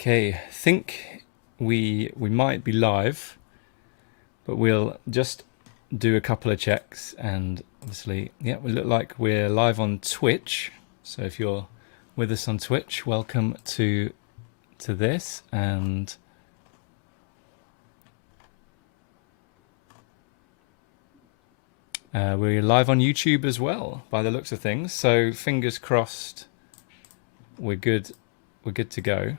Okay, think we might be live, but we'll just do a couple of checks, and obviously, yeah, we look like we're live on Twitch. So if you're with us on Twitch, welcome to this, and we're live on YouTube as well, by the looks of things. So fingers crossed, we're good. We're good to go.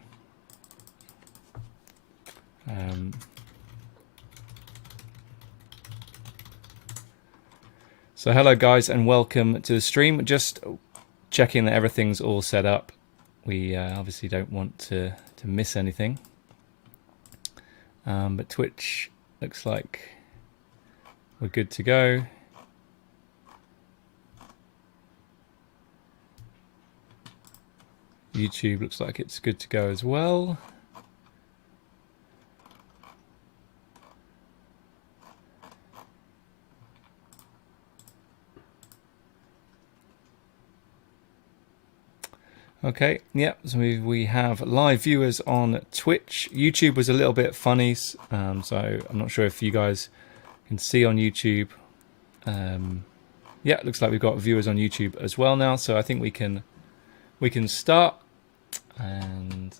So hello guys and welcome to the stream. Just checking that everything's all set up. We obviously don't want to miss anything. But Twitch looks like we're good to go. YouTube looks like it's good to go as well. Okay, yeah, so we have live viewers on Twitch. YouTube was a little bit funny, so I'm not sure if you guys can see on YouTube. Yeah, it looks like we've got viewers on YouTube as well now, so I think we can start. And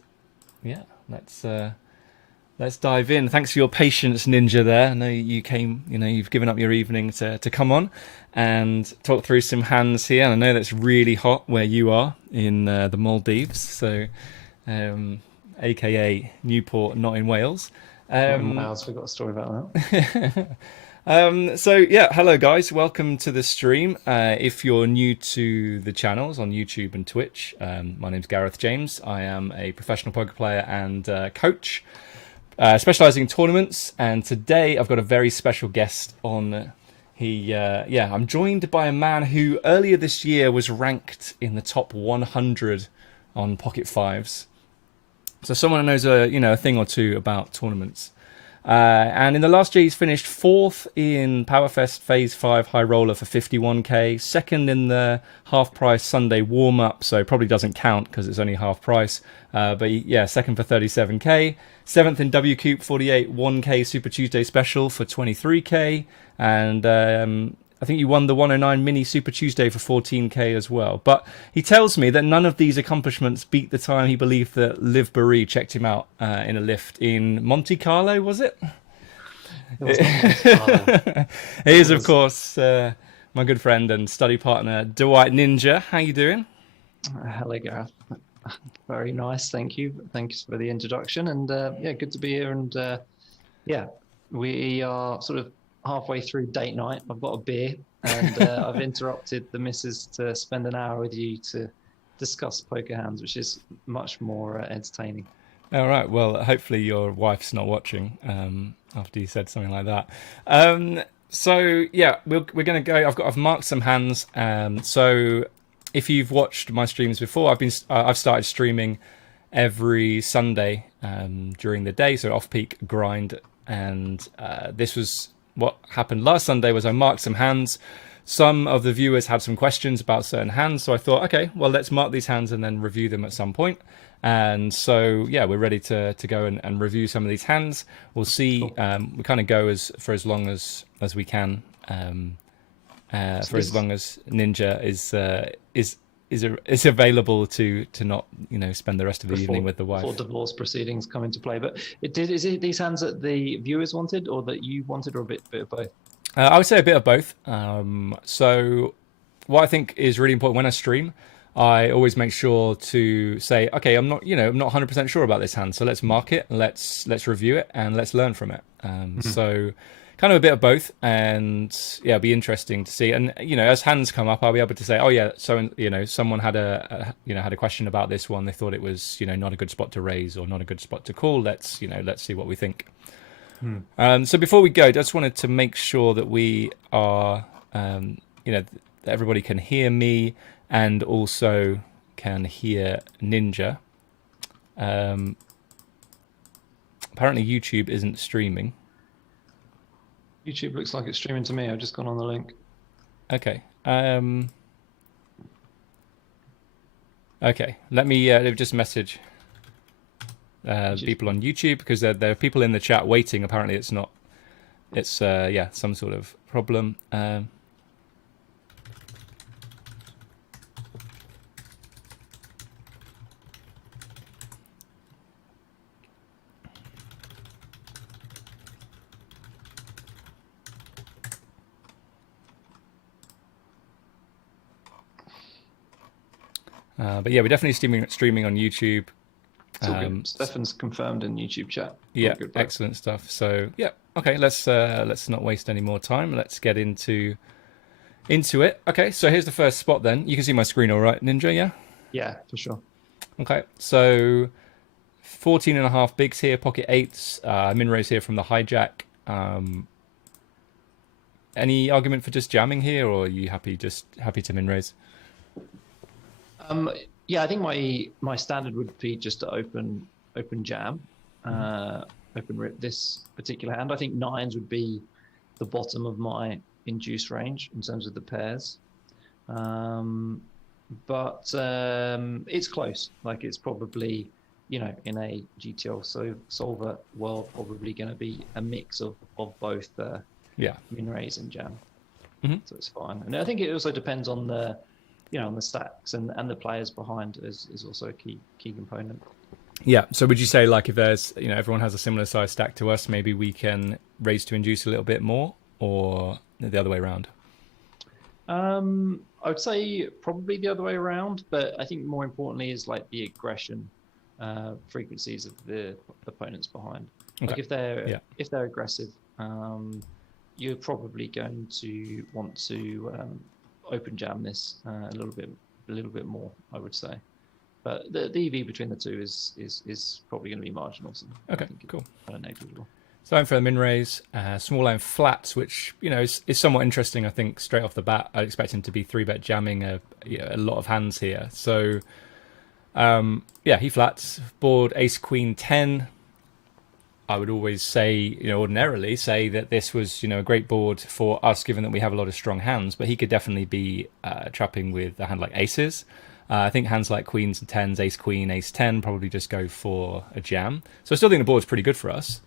yeah, let's dive in. Thanks for your patience, Ninja, there. I know you came, you've given up your evening to come on and talk through some hands here. And I know that's really hot where you are in the Maldives, so aka Newport, not in Wales. Wales, we've got a story about that. So yeah, hello guys, welcome to the stream. If you're new to the channels on YouTube and Twitch, my name's Gareth James. I am a professional poker player and coach, specialising in tournaments. And today I've got a very special guest on. I'm joined by a man who earlier this year was ranked in the top 100 on Pocket Fives. So someone who knows a thing or two about tournaments. And in the last year, he's finished 4th in Powerfest Phase 5 High Roller for 51k, 2nd in the half price Sunday warm up, so probably doesn't count because it's only half price. But 2nd for 37k, 7th in WCoop 48 1k Super Tuesday Special for 23k, and I think you won the 109 Mini Super Tuesday for 14k as well. But he tells me that none of these accomplishments beat the time he believed that Liv Barry checked him out in a lift in Monte Carlo, was it? It was not Monte Carlo. He is, of course, my good friend and study partner, dawhiteninja. How you doing? Hello, Gareth. Very nice, thank you. Thanks for the introduction. And yeah, good to be here. And yeah, we are sort of halfway through date night. I've got a beer and I've interrupted the missus to spend an hour with you to discuss poker hands, which is much more entertaining. All right, well, hopefully your wife's not watching after you said something like that. So yeah, we're going to go. I've marked some hands. So if you've watched my streams before, I've started streaming every Sunday during the day, so off-peak grind, and this was what happened last Sunday. Was I marked some hands. Some of the viewers had some questions about certain hands, so I thought, okay, well, let's mark these hands and then review them at some point. And so yeah, we're ready to go and review some of these hands. We'll see. Cool. We kind of go for as long as we can, for as long as Ninja is available to not spend the rest of the evening with the wife. Before divorce proceedings come into play. But is it these hands that the viewers wanted or that you wanted, or a bit of both? I would say a bit of both. So what I think is really important when I stream, I always make sure to say, okay, I'm not 100% sure about this hand, so let's mark it, let's review it, and let's learn from it. So kind of a bit of both, and yeah, it'll be interesting to see. And as hands come up, I'll be able to say, oh yeah, so someone had a question about this one. They thought it was not a good spot to raise or not a good spot to call. Let's see what we think. So before we go, I just wanted to make sure that we are that everybody can hear me and also can hear Ninja. Apparently YouTube isn't streaming. YouTube looks like it's streaming to me. I've just gone on the link. Okay. Okay. Let me just message people on YouTube, because there are people in the chat waiting. Apparently, it's not. It's yeah, some sort of problem. But yeah, we're definitely streaming on YouTube. It's all good. Stefan's confirmed in YouTube chat. Yeah, excellent stuff. So yeah, okay, let's not waste any more time. Let's get into it. Okay, so here's the first spot then. You can see my screen all right, Ninja, yeah? Yeah, for sure. Okay, so 14.5 bigs here, pocket eights, min raise here from the hijack. Any argument for just jamming here, or are you happy to min raise? Yeah, I think my standard would be just to open jam, open rip this particular hand. I think nines would be the bottom of my induced range in terms of the pairs, but it's close. Like, it's probably, in a GTO solver world, probably going to be a mix of both min raise and jam. So it's fine. And I think it also depends on the on the stacks, and the players behind is also a key component. Yeah. So would you say, like, if there's everyone has a similar size stack to us, maybe we can raise to induce a little bit more, or the other way around? I would say probably the other way around, but I think more importantly is like the aggression frequencies of the opponents behind. Okay. Like, if they're aggressive, you're probably going to want to open jam this a little bit more, I would say. But the EV between the two is probably going to be marginal. So okay, cool. Kind of negligible. So I'm for the min raise, small line flats, which is somewhat interesting. I think straight off the bat, I'd expect him to be 3-bet jamming a lot of hands here. So yeah, he flats board ace queen 10. I would always say, ordinarily say that this was, a great board for us, given that we have a lot of strong hands, but he could definitely be trapping with a hand like aces. I think hands like queens and tens, ace queen, ace 10 probably just go for a jam. So I still think the board's pretty good for us.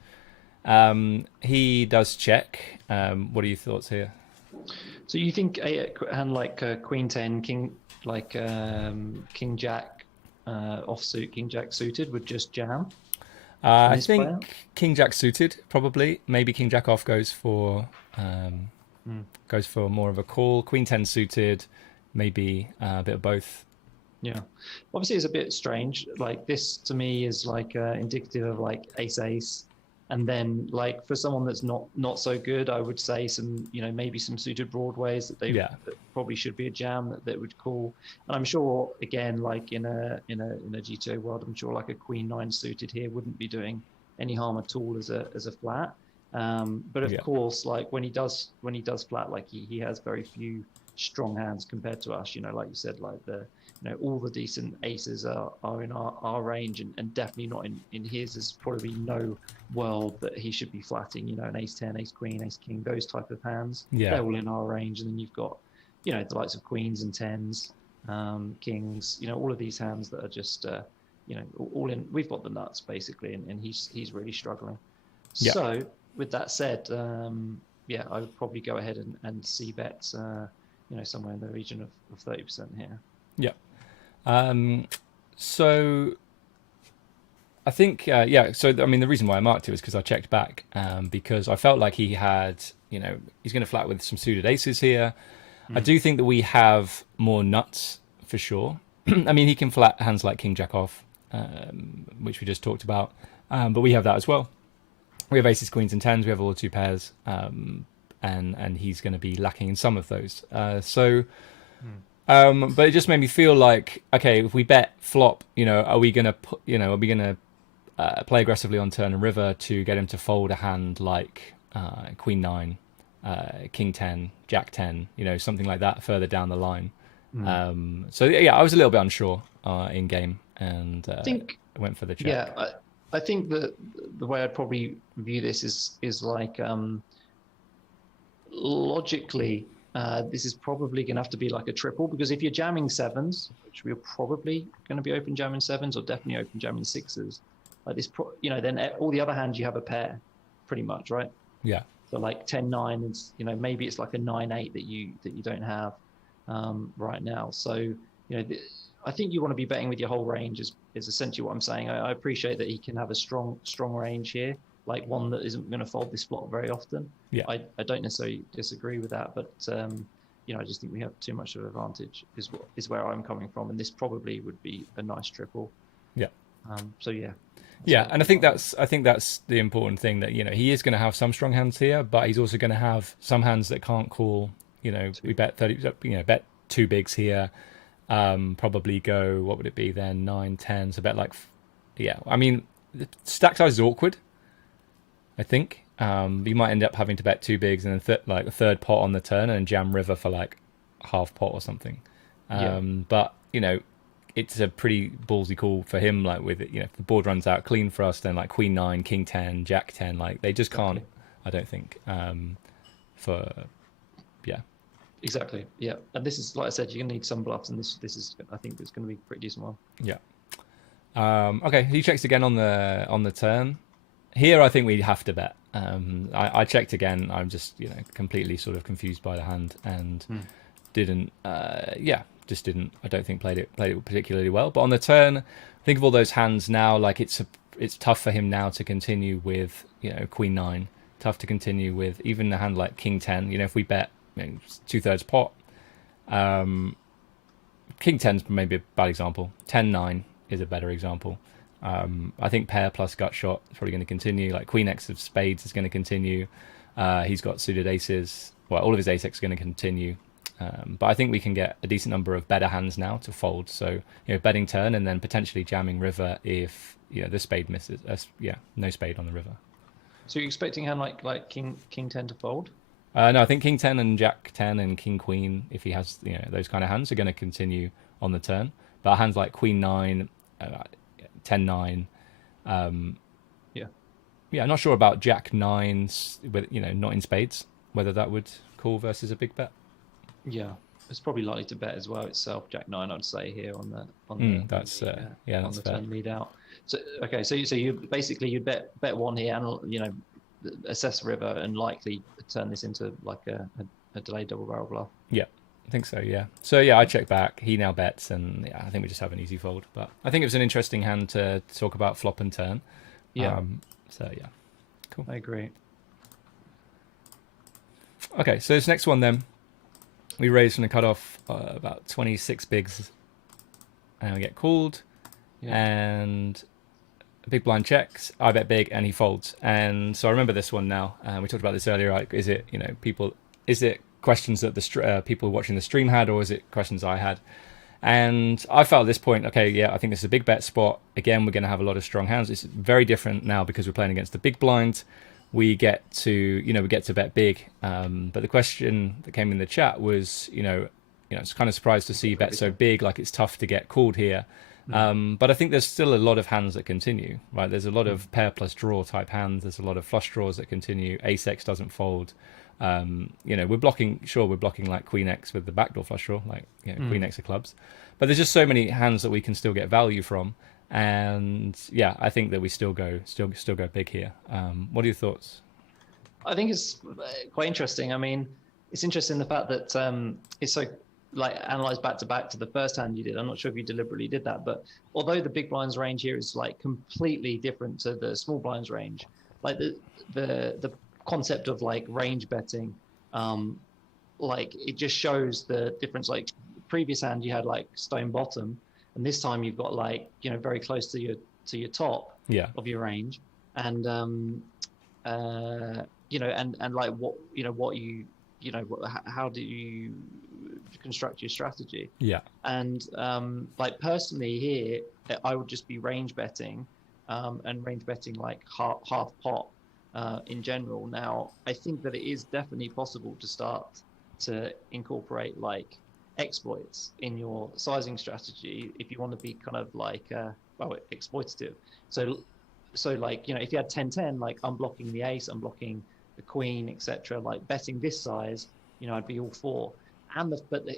He does check. What are your thoughts here? So you think a hand like queen 10, king, like king jack offsuit, king jack suited would just jam? I think king jack suited, probably. Maybe king jack off goes for more of a call. Queen 10 suited, maybe a bit of both. Yeah, obviously it's a bit strange. Like, this to me is like indicative of like ace, and then like for someone that's not so good, I would say some maybe some suited broadways that that probably should be a jam that would call. And I'm sure, again, like in a GTO world, I'm sure like a queen 9 suited here wouldn't be doing any harm at all as a flat. But of course, like when he does flat, like he has very few strong hands compared to us. Like you said, like all the decent aces are in our range, and definitely not in his. There's probably no world that he should be flatting, an ace 10, ace queen, ace king, those type of hands. They're all in our range. And then you've got, the likes of queens and tens, kings, all of these hands that are just, all in. We've got the nuts basically, and he's really struggling. Yeah. So with that said, I would probably go ahead and see bets, somewhere in the region of 30% here. Yeah. So I think, so I mean, the reason why I marked it was because I checked back, because I felt like he had, he's going to flat with some suited aces here. I do think that we have more nuts for sure. I mean, he can flat hands like king jack off, which we just talked about, but we have that as well. We have aces, queens, and tens. We have all the two pairs, and he's going to be lacking in some of those. But it just made me feel like, okay, if we bet flop, are we gonna play aggressively on turn and river to get him to fold a hand like queen 9, king 10, jack 10, something like that further down the line. So yeah, I was a little bit unsure in game, and went for the check. Yeah, I think that the way I'd probably view this is like logically. This is probably going to have to be like a triple, because if you're jamming sevens, which we're probably going to be open jamming sevens, or definitely open jamming sixes, like this, then all the other hands you have a pair, pretty much, right? Yeah. So like 10-9 is, maybe it's like a 9-8 that you don't have right now. So I think you want to be betting with your whole range is essentially what I'm saying. I appreciate that he can have a strong range here, like one that isn't going to fold this flop very often. Yeah. I don't necessarily disagree with that, but I just think we have too much of an advantage is where I'm coming from, and this probably would be a nice triple. Yeah. So yeah. Yeah, and I think that's the important thing, that he is going to have some strong hands here, but he's also going to have some hands that can't call. We bet 30, bet two bigs here. Probably go, what would it be then? 9, 10. So bet like, yeah. I mean, the stack size is awkward, I think. You might end up having to bet two bigs and then like a third pot on the turn and jam river for like half pot or something. But it's a pretty ballsy call for him. Like with it, if the board runs out clean for us, then like Queen 9, King 10, Jack 10, like they just can't. I don't think. Exactly. Yeah, and this is, like I said, you're gonna need some bluffs, and this is, I think it's going to be a pretty decent one. Yeah. Okay, he checks again on the turn. Here, I think we have to bet. I checked again. I'm just completely sort of confused by the hand and didn't. Just didn't. I don't think played it particularly well. But on the turn, think of all those hands now. Like it's tough for him now to continue with Queen 9. Tough to continue with even a hand like King 10. If we bet 2/3 pot, King 10's maybe a bad example. 10-9 is a better example. I think pair plus gut shot is probably going to continue. Like Queen X of spades is going to continue. He's got suited aces. Well, all of his ace X is going to continue. But I think we can get a decent number of better hands now to fold. So betting turn and then potentially jamming river if the spade misses. No spade on the river. So you're expecting a hand like King 10 to fold? No, I think King 10 and Jack 10 and King Queen, if he has those kind of hands, are going to continue on the turn. But hands like Queen 9, 10-9, I'm not sure about Jack 9s with not in spades, whether that would call versus a big bet. Yeah, it's probably likely to bet as well itself. Jack 9, I'd say here on the that's fair. Turn lead out. So okay, so you basically you'd bet one here and assess river and likely turn this into like a delayed double barrel bluff. Yeah, I think so. Yeah. So yeah, I check back. He now bets, and I think we just have an easy fold. But I think it was an interesting hand to talk about flop and turn. Yeah. So yeah, cool. I agree. Okay, so this next one then, we raise from the cutoff about 26 bigs, and we get called, and a big blind checks. I bet big, and he folds. And so I remember this one now. We talked about this earlier. Like, is it Is it questions that the people watching the stream had, or is it questions I had? And I felt at this point, okay, yeah, I think this is a big bet spot. Again, we're going to have a lot of strong hands. It's very different now because we're playing against the big blind. We get to bet big. But the question that came in the chat was, it's kind of surprised to see bet so big. Like it's tough to get called here. But I think there's still a lot of hands that continue, right? There's a lot of pair plus draw type hands. There's a lot of flush draws that continue. Ace X doesn't fold. We're blocking like Queen X with the backdoor flush draw, like Queen X of clubs. But there's just so many hands that we can still get value from. And yeah, I think that we still go big here. What are your thoughts? I think it's quite interesting. I mean, it's interesting the fact that it's so like analyzed back to back to the first hand you did. I'm not sure if you deliberately did that, but although the big blinds range here is like completely different to the small blinds range, like the concept of like range betting, like it just shows the difference. Like previous hand you had like stone bottom, and this time you've got like very close to your top of your range, and and like how do you construct your strategy? And like personally here I would just be range betting, and range betting like half pot in general. Now I think that it is definitely possible to start to incorporate like exploits in your sizing strategy if you want to be kind of like exploitative. So like if you had 10-10, like unblocking the ace, unblocking the queen, etc., like betting this size, I'd be all for.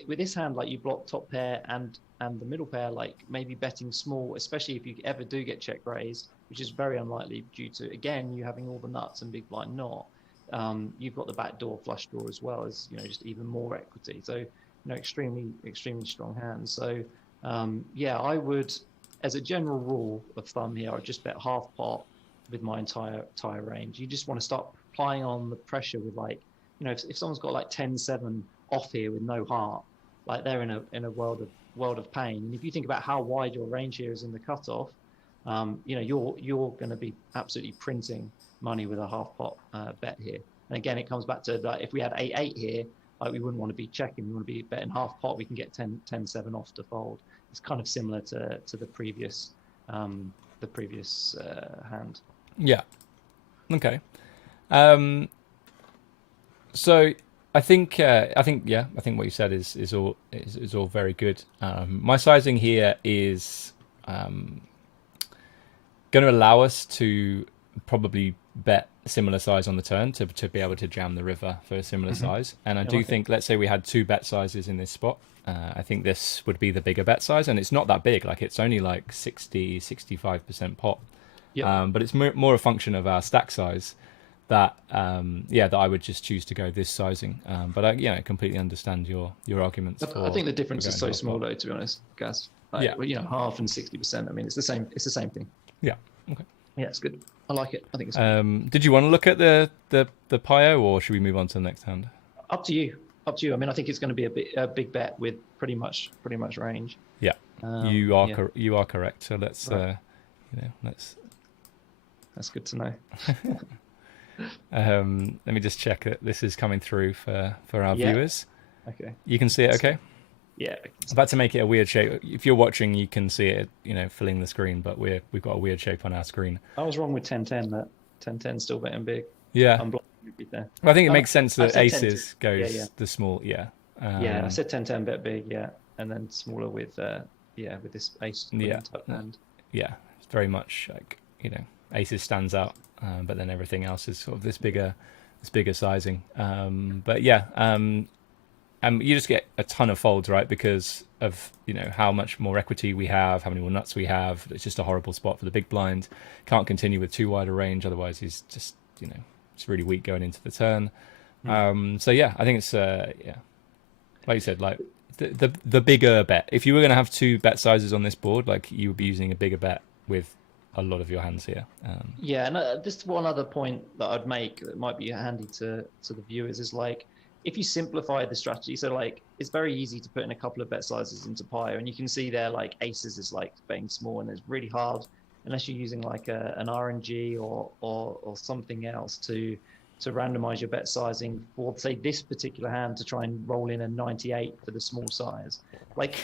with this hand, like you block top pair and the middle pair, like maybe betting small, especially if you ever do get check raised, which is very unlikely due to, again, you having all the nuts and big blind not. You've got the backdoor flush draw as well as, just even more equity. So, extremely, extremely strong hands. So, yeah, I would, as a general rule of thumb here, I'd just bet half pot with my entire range. You just want to start applying on the pressure with, like, if someone's got like 10-7 off here with no heart, like they're in a world of pain. And if you think about how wide your range here is in the cutoff, you're going to be absolutely printing money with a half pot bet here. And again, it comes back to, like, if we had 8-8 here, like, we wouldn't want to be checking. We want to be betting half pot. We can get 10-7 off to fold. It's kind of similar to the previous hand. Yeah. Okay. So I think what you said is all very good. My sizing here is going to allow us to probably bet similar size on the turn to be able to jam the river for a similar size. And I do think, let's say we had 2 bet sizes in this spot. I think this would be the bigger bet size, and it's not that big. Like, it's only like 65% pot. Yep. But it's more a function of our stack size that that I would just choose to go this sizing. But I completely understand your arguments. I think the difference is so small, though, to be honest, Gaz. Like, half and 60%. I mean, it's the same thing. Yeah. Okay. Yeah, it's good. I like it. I think it's good. Did you want to look at the Pio, or should we move on to the next hand? Up to you. I mean, I think it's going to be a big bet with pretty much range. Yeah. You are correct. So let's right. That's good to know. Let me just check that this is coming through for our viewers. Okay. You can see it, okay? Yeah. I'm about to make it a weird shape. If you're watching, you can see it, filling the screen, but we've got a weird shape on our screen. I was wrong with 10-10. That 10-10 still betting big. Yeah. I'm blocking there. Well, I think it makes sense that aces goes the small. Yeah. I said 10-10 bet big. Yeah, and then smaller with this ace. Type hand. Yeah, it's very much like aces stands out, but then everything else is sort of this bigger sizing. But yeah, you just get a ton of folds, right? Because of how much more equity we have, how many more nuts we have. It's just a horrible spot for the big blind. Can't continue with too wide a range, otherwise he's just it's really weak going into the turn. So yeah, I think it's like you said, like the bigger bet. If you were going to have 2 bet sizes on this board, like, you would be using a bigger bet with a lot of your hands here. And just one other point that I'd make that might be handy to the viewers is, like, if you simplify the strategy, so, like, it's very easy to put in a couple of bet sizes into Pio, and you can see there, like, aces is like betting small, and it's really hard unless you're using like an RNG or something else to randomize your bet sizing for, say, this particular hand, to try and roll in a 98 for the small size. Like,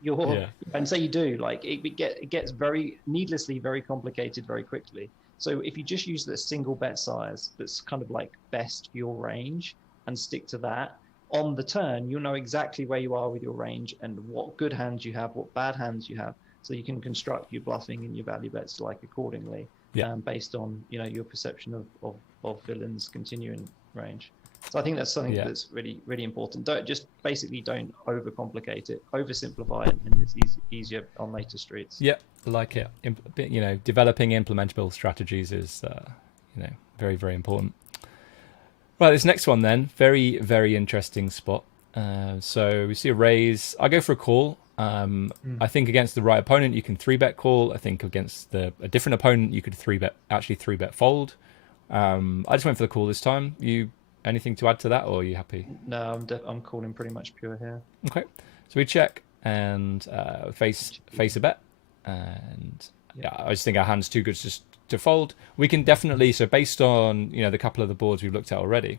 you're and say you do, like, it gets very needlessly very complicated very quickly. So if you just use the single bet size that's kind of like best for your range and stick to that, on the turn you'll know exactly where you are with your range and what good hands you have, what bad hands you have, so you can construct your bluffing and your value bets like accordingly, based on your perception of villains' continuing range. So I think that's something that's really, really important. Don't overcomplicate it, oversimplify it, and it's easier on later streets. Yeah, like it. Developing implementable strategies is very, very important. Right, this next one then, very, very interesting spot. So we see a raise. I go for a call. I think against the right opponent you can 3-bet call. I think against a different opponent you could 3-bet fold. I just went for the call this time. You anything to add to that, or are you happy? No, I'm calling pretty much pure here. Okay, so we check and face a bet, and I just think our hand's too good just to fold. We can definitely, so based on the couple of the boards we've looked at already,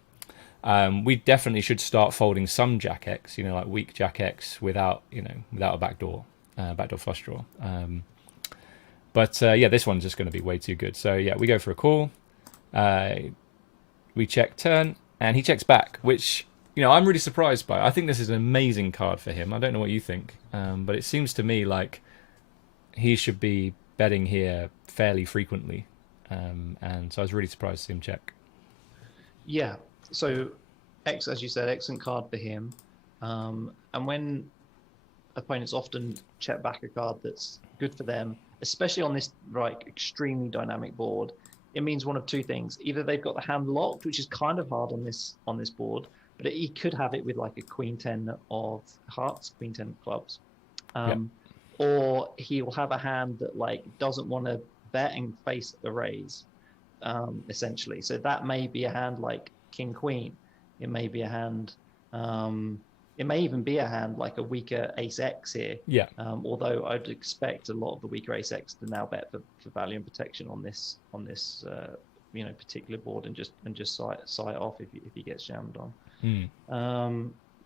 we definitely should start folding some Jack X, like weak Jack X without a backdoor flush draw. But this one's just going to be way too good. So we go for a call. We check turn, and he checks back, which I'm really surprised by. I think this is an amazing card for him. I don't know what you think, but it seems to me like he should be betting here fairly frequently, and so I was really surprised to see him check. Yeah. So X, as you said, excellent card for him. And when opponents often check back a card that's good for them, especially on this extremely dynamic board, it means one of two things. Either they've got the hand locked, which is kind of hard on this board, but he could have it with like a queen 10 of hearts, queen 10 of clubs. Or he'll have a hand that like doesn't want to bet and face the raise, essentially. So that may be a hand like king queen. It may be a hand, it may even be a hand like a weaker ace X here. Yeah. Although I'd expect a lot of the weaker ace X to now bet for value and protection on this particular board and just sight off if he gets jammed on.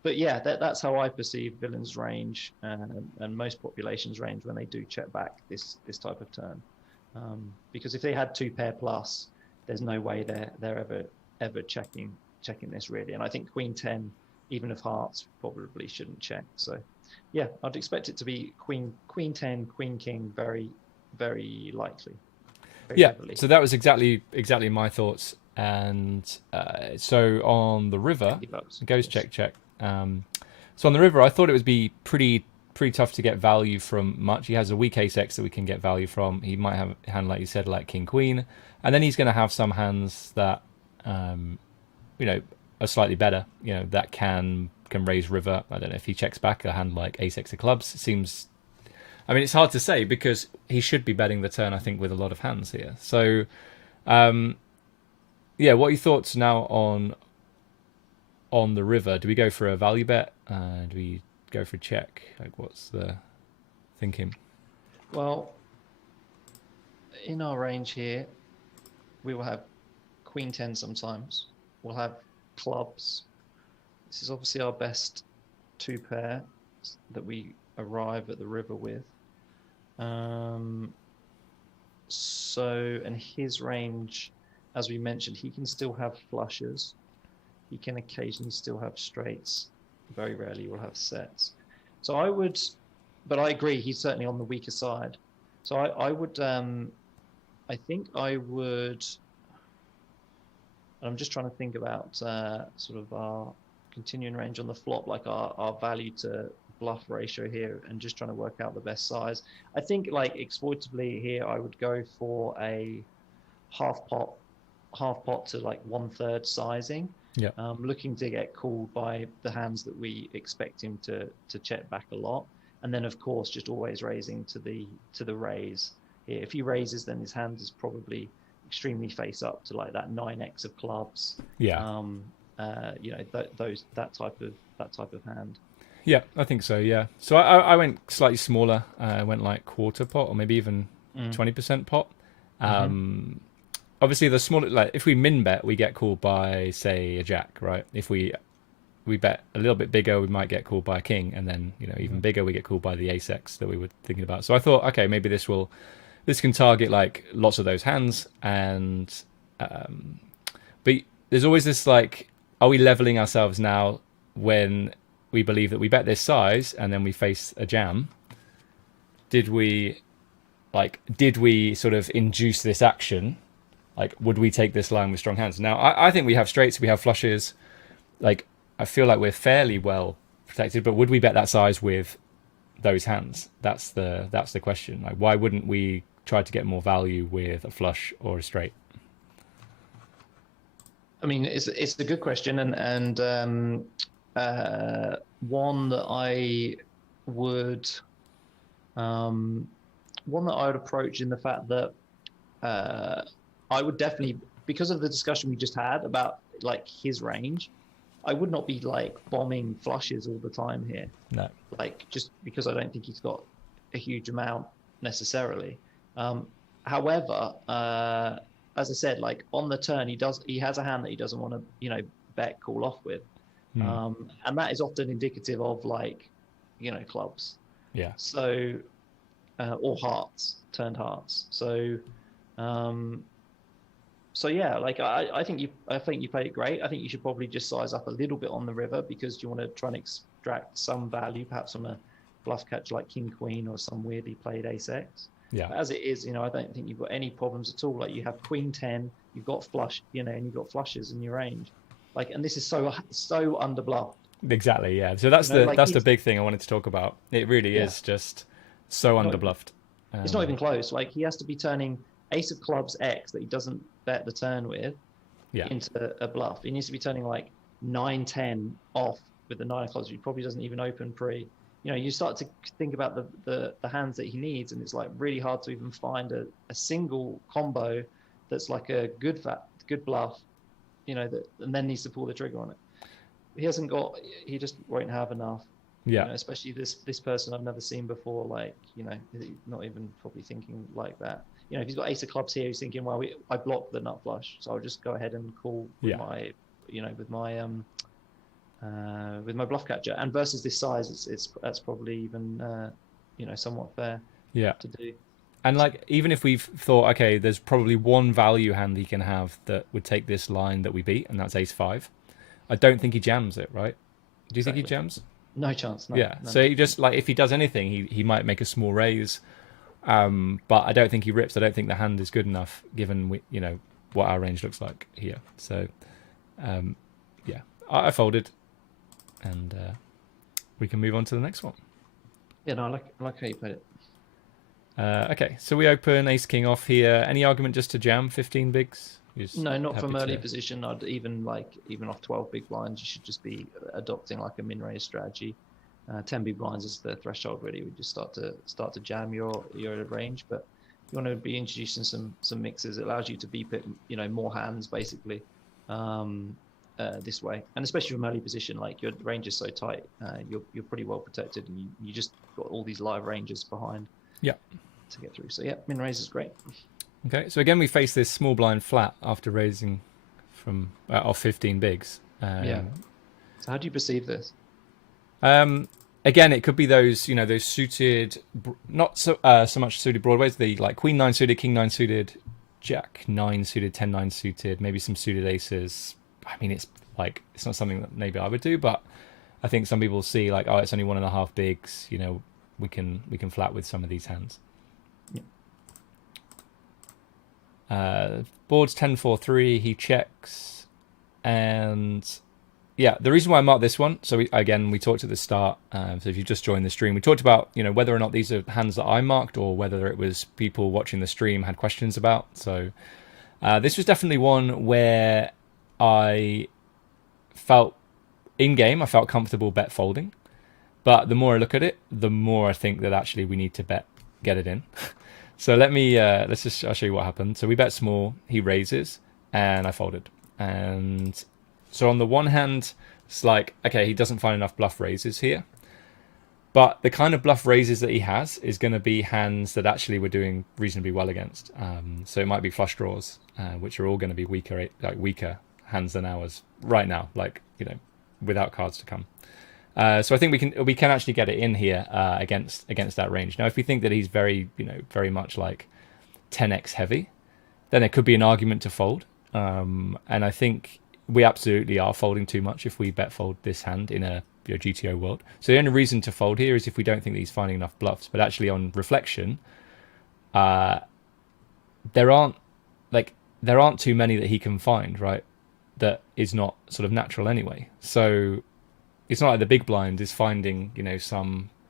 But yeah, that's how I perceive villains range and most populations range when they do check back this type of turn. Because if they had 2 pair plus, there's no way they're ever checking this really. And I think queen 10, even of hearts, probably shouldn't check. So yeah, I'd expect it to be queen 10, queen king, very, very likely. Very heavily. So that was exactly my thoughts. And so on the river, it goes check. So on the river, I thought it would be pretty tough to get value from much. He has a weak ace X that we can get value from. He might have a hand, like you said, like king queen, and then he's going to have some hands that are slightly better, that can raise river. I don't know if he checks back a hand like ace X of clubs. It seems, it's hard to say because he should be betting the turn, I think, with a lot of hands here. So what are your thoughts now on the river? Do we go for a value bet? Do we go for a check? Like, what's the thinking? Well, in our range here, we will have queen 10 sometimes. We'll have clubs. This is obviously our best 2 pair that we arrive at the river with. And his range, as we mentioned, he can still have flushes. He can occasionally still have straights. Very rarely will have sets. So but I agree, he's certainly on the weaker side. So I would, I think I would, I'm just trying to think about sort of our continuing range on the flop, like our value to bluff ratio here, and just trying to work out the best size. I think like exploitably here, I would go for a half pot to like 1/3 sizing. Yeah. Looking to get called by the hands that we expect him to check back a lot, and then of course just always raising to the raise here. If he raises, then his hand is probably extremely face up to like that 9x of clubs. Yeah. That type of hand. Yeah, I think so. Yeah. So I went slightly smaller. I went like quarter pot or maybe even 20% pot. Obviously, the smaller, like if we min bet, we get called by say a jack, right? If we bet a little bit bigger, we might get called by a king, and then even bigger, we get called by the ace X that we were thinking about. So I thought, okay, maybe this can target like lots of those hands, and but there's always this like, are we leveling ourselves now when we believe that we bet this size and then we face a jam? Did we sort of induce this action? Like, would we take this line with strong hands? Now, I think we have straights, we have flushes. Like, I feel like we're fairly well protected, but would we bet that size with those hands? That's the question. Like, why wouldn't we try to get more value with a flush or a straight? I mean, it's a good question, and one that I would approach in the fact that I would definitely, because of the discussion we just had about like his range, I would not be like bombing flushes all the time here. No. Like, just because I don't think he's got a huge amount necessarily. However, as I said, like on the turn, he has a hand that he doesn't want to, bet call off with. And that is often indicative of like, clubs. Yeah. So, or hearts, turned hearts. So yeah, like I think you played it great. I think you should probably just size up a little bit on the river because you want to try and extract some value, perhaps on a bluff catch like king queen or some weirdly played ace X. Yeah. But as it is, I don't think you've got any problems at all. Like you have queen 10, you've got flush, and you've got flushes in your range. Like, and this is so under bluffed. Exactly, yeah. So that's Like that's the big thing I wanted to talk about. It really yeah, is just so not, underbluffed. it's not even close. Like he has to be turning ace of clubs X that he doesn't bet the turn with Yeah, into a bluff. He needs to be turning like 9-10 off with the nine of clubs. He probably doesn't even open pre. You start to think about the hands that he needs, and it's like really hard to even find a single combo that's like a good bluff, and then needs to pull the trigger on it. He just won't have enough. yeah, Especially this person I've never seen before. Like, not even probably thinking like that. If he's got ace of clubs here, he's thinking, well, I blocked the nut flush, so I'll just go ahead and call with my, with my bluff catcher. And versus this size, that's probably even, somewhat fair. yeah. To do. And like, even if we've thought, okay, there's probably one value hand he can have that would take this line that we beat, and that's ace five. I don't think he jams it, right? Do you think he jams? No chance. No, yeah. No. So he just, like, if he does anything, he might make a small raise. But I don't think he rips. I don't think the hand is good enough given what our range looks like here. So yeah, I folded, and we can move on to the next one. Yeah, no, I like how you put it. Okay, so we open ace king off here. Any argument just to jam 15 bigs? No, not from early position. I'd even off 12 big blinds, you should just be adopting like a min raise strategy. 10 big blinds is the threshold really. We just start to jam your range, but you want to be introducing some mixes. It allows you to beep it, more hands basically this way, and especially from early position, like your range is so tight, you're pretty well protected, and you just got all these live ranges behind. Yeah. To get through. So yeah, min raise is great. Okay, so again we face this small blind flat after raising from off 15 bigs. Yeah. So how do you perceive this? Again, it could be those those suited, not so much suited broadways. The like queen nine suited, king nine suited, jack nine suited, 10-9 suited, maybe some suited aces. I mean, it's not something that maybe I would do, but I think some people see like, oh, it's only 1.5 bigs. We can flat with some of these hands. Board's 10-4-3. He checks, and yeah, the reason why I marked this one. So we talked at the start. So if you just joined the stream, we talked about whether or not these are hands that I marked or whether it was people watching the stream had questions about. So this was definitely one where I felt in game. I felt comfortable bet folding. But the more I look at it, the more I think that actually we need to get it in. So I'll show you what happened. So we bet small, he raises, and I folded. And so on the one hand, it's like, okay, he doesn't find enough bluff raises here. But the kind of bluff raises that he has is going to be hands that actually we're doing reasonably well against. So it might be flush draws, which are all going to be weaker hands than ours right now, without cards to come. So I think we can actually get it in here against that range. Now, if we think that he's very much like 10x heavy, then it could be an argument to fold. And I think we absolutely are folding too much if we bet fold this hand in a GTO world. So the only reason to fold here is if we don't think that he's finding enough bluffs. But actually, on reflection, there aren't too many that he can find, right? That is not sort of natural anyway. So it's not like the big blind is finding,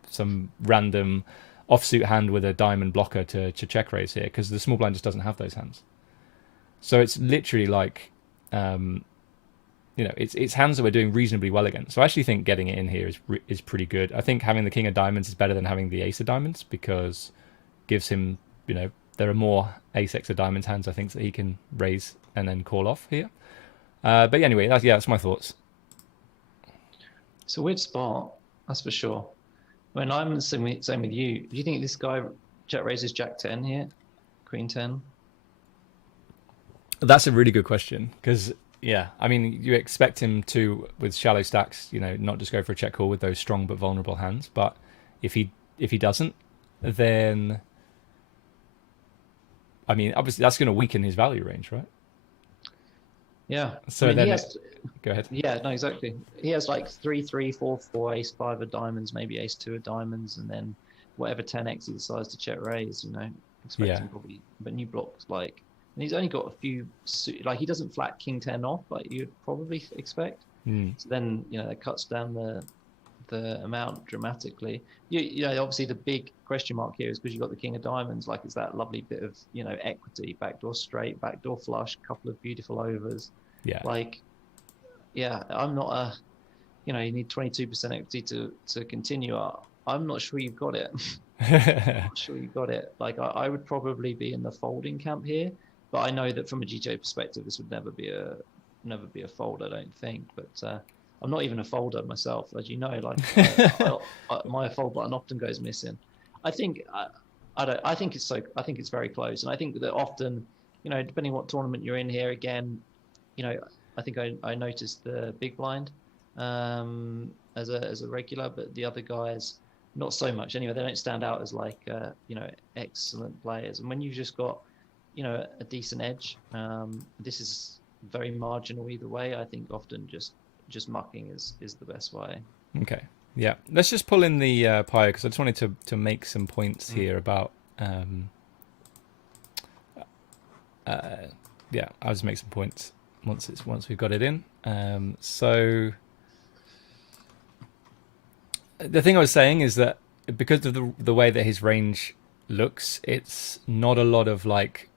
some random offsuit hand with a diamond blocker to check raise here, because the small blind just doesn't have those hands. So it's literally like, it's hands that we're doing reasonably well against. So I actually think getting it in here is pretty good. I think having the king of diamonds is better than having the ace of diamonds, because gives him, there are more ace x of diamonds hands, I think, that he can raise and then call off here. But anyway, that's my thoughts. It's a weird spot, that's for sure. When I'm the same with you, do you think this guy jack raises jack 10 here, queen 10? That's a really good question, because I mean, you expect him to, with shallow stacks, not just go for a check call with those strong but vulnerable hands. But if he doesn't, then I mean, obviously that's going to weaken his value range, right? Yeah. So then, go ahead. Yeah, no, exactly. He has like 3-3, 4-4, ace 5 of diamonds, maybe ace 2 of diamonds, and then whatever 10x he decides to check raise. Expecting probably, but new blocks and he's only got a few. He doesn't flat king 10 off, like you'd probably expect. So then, that cuts down the amount dramatically. Obviously the big question mark here is because you've got the king of diamonds, like it's that lovely bit of, equity, backdoor straight, backdoor flush, couple of beautiful overs. Yeah. Like, yeah, I'm not you need 22% equity to continue. I'm not sure you've got it. I'm not sure you've got it. Like I would probably be in the folding camp here, but I know that from a GJ perspective, this would never be a fold, I don't think. But I'm not even a folder myself, as you know. Like my fold button often goes missing. I think I think it's very close, and I think that often, depending what tournament you're in here, again, I think I noticed the big blind as a regular, but the other guys not so much. Anyway, they don't stand out as like excellent players. And when you've just got a decent edge, this is very marginal either way. I think often just mucking is the best way. Okay. Yeah. Let's just pull in the Pio, because I just wanted to make some points here about yeah, I'll just make some points once we've got it in. So the thing I was saying is that because of the way that his range looks, it's not a lot of like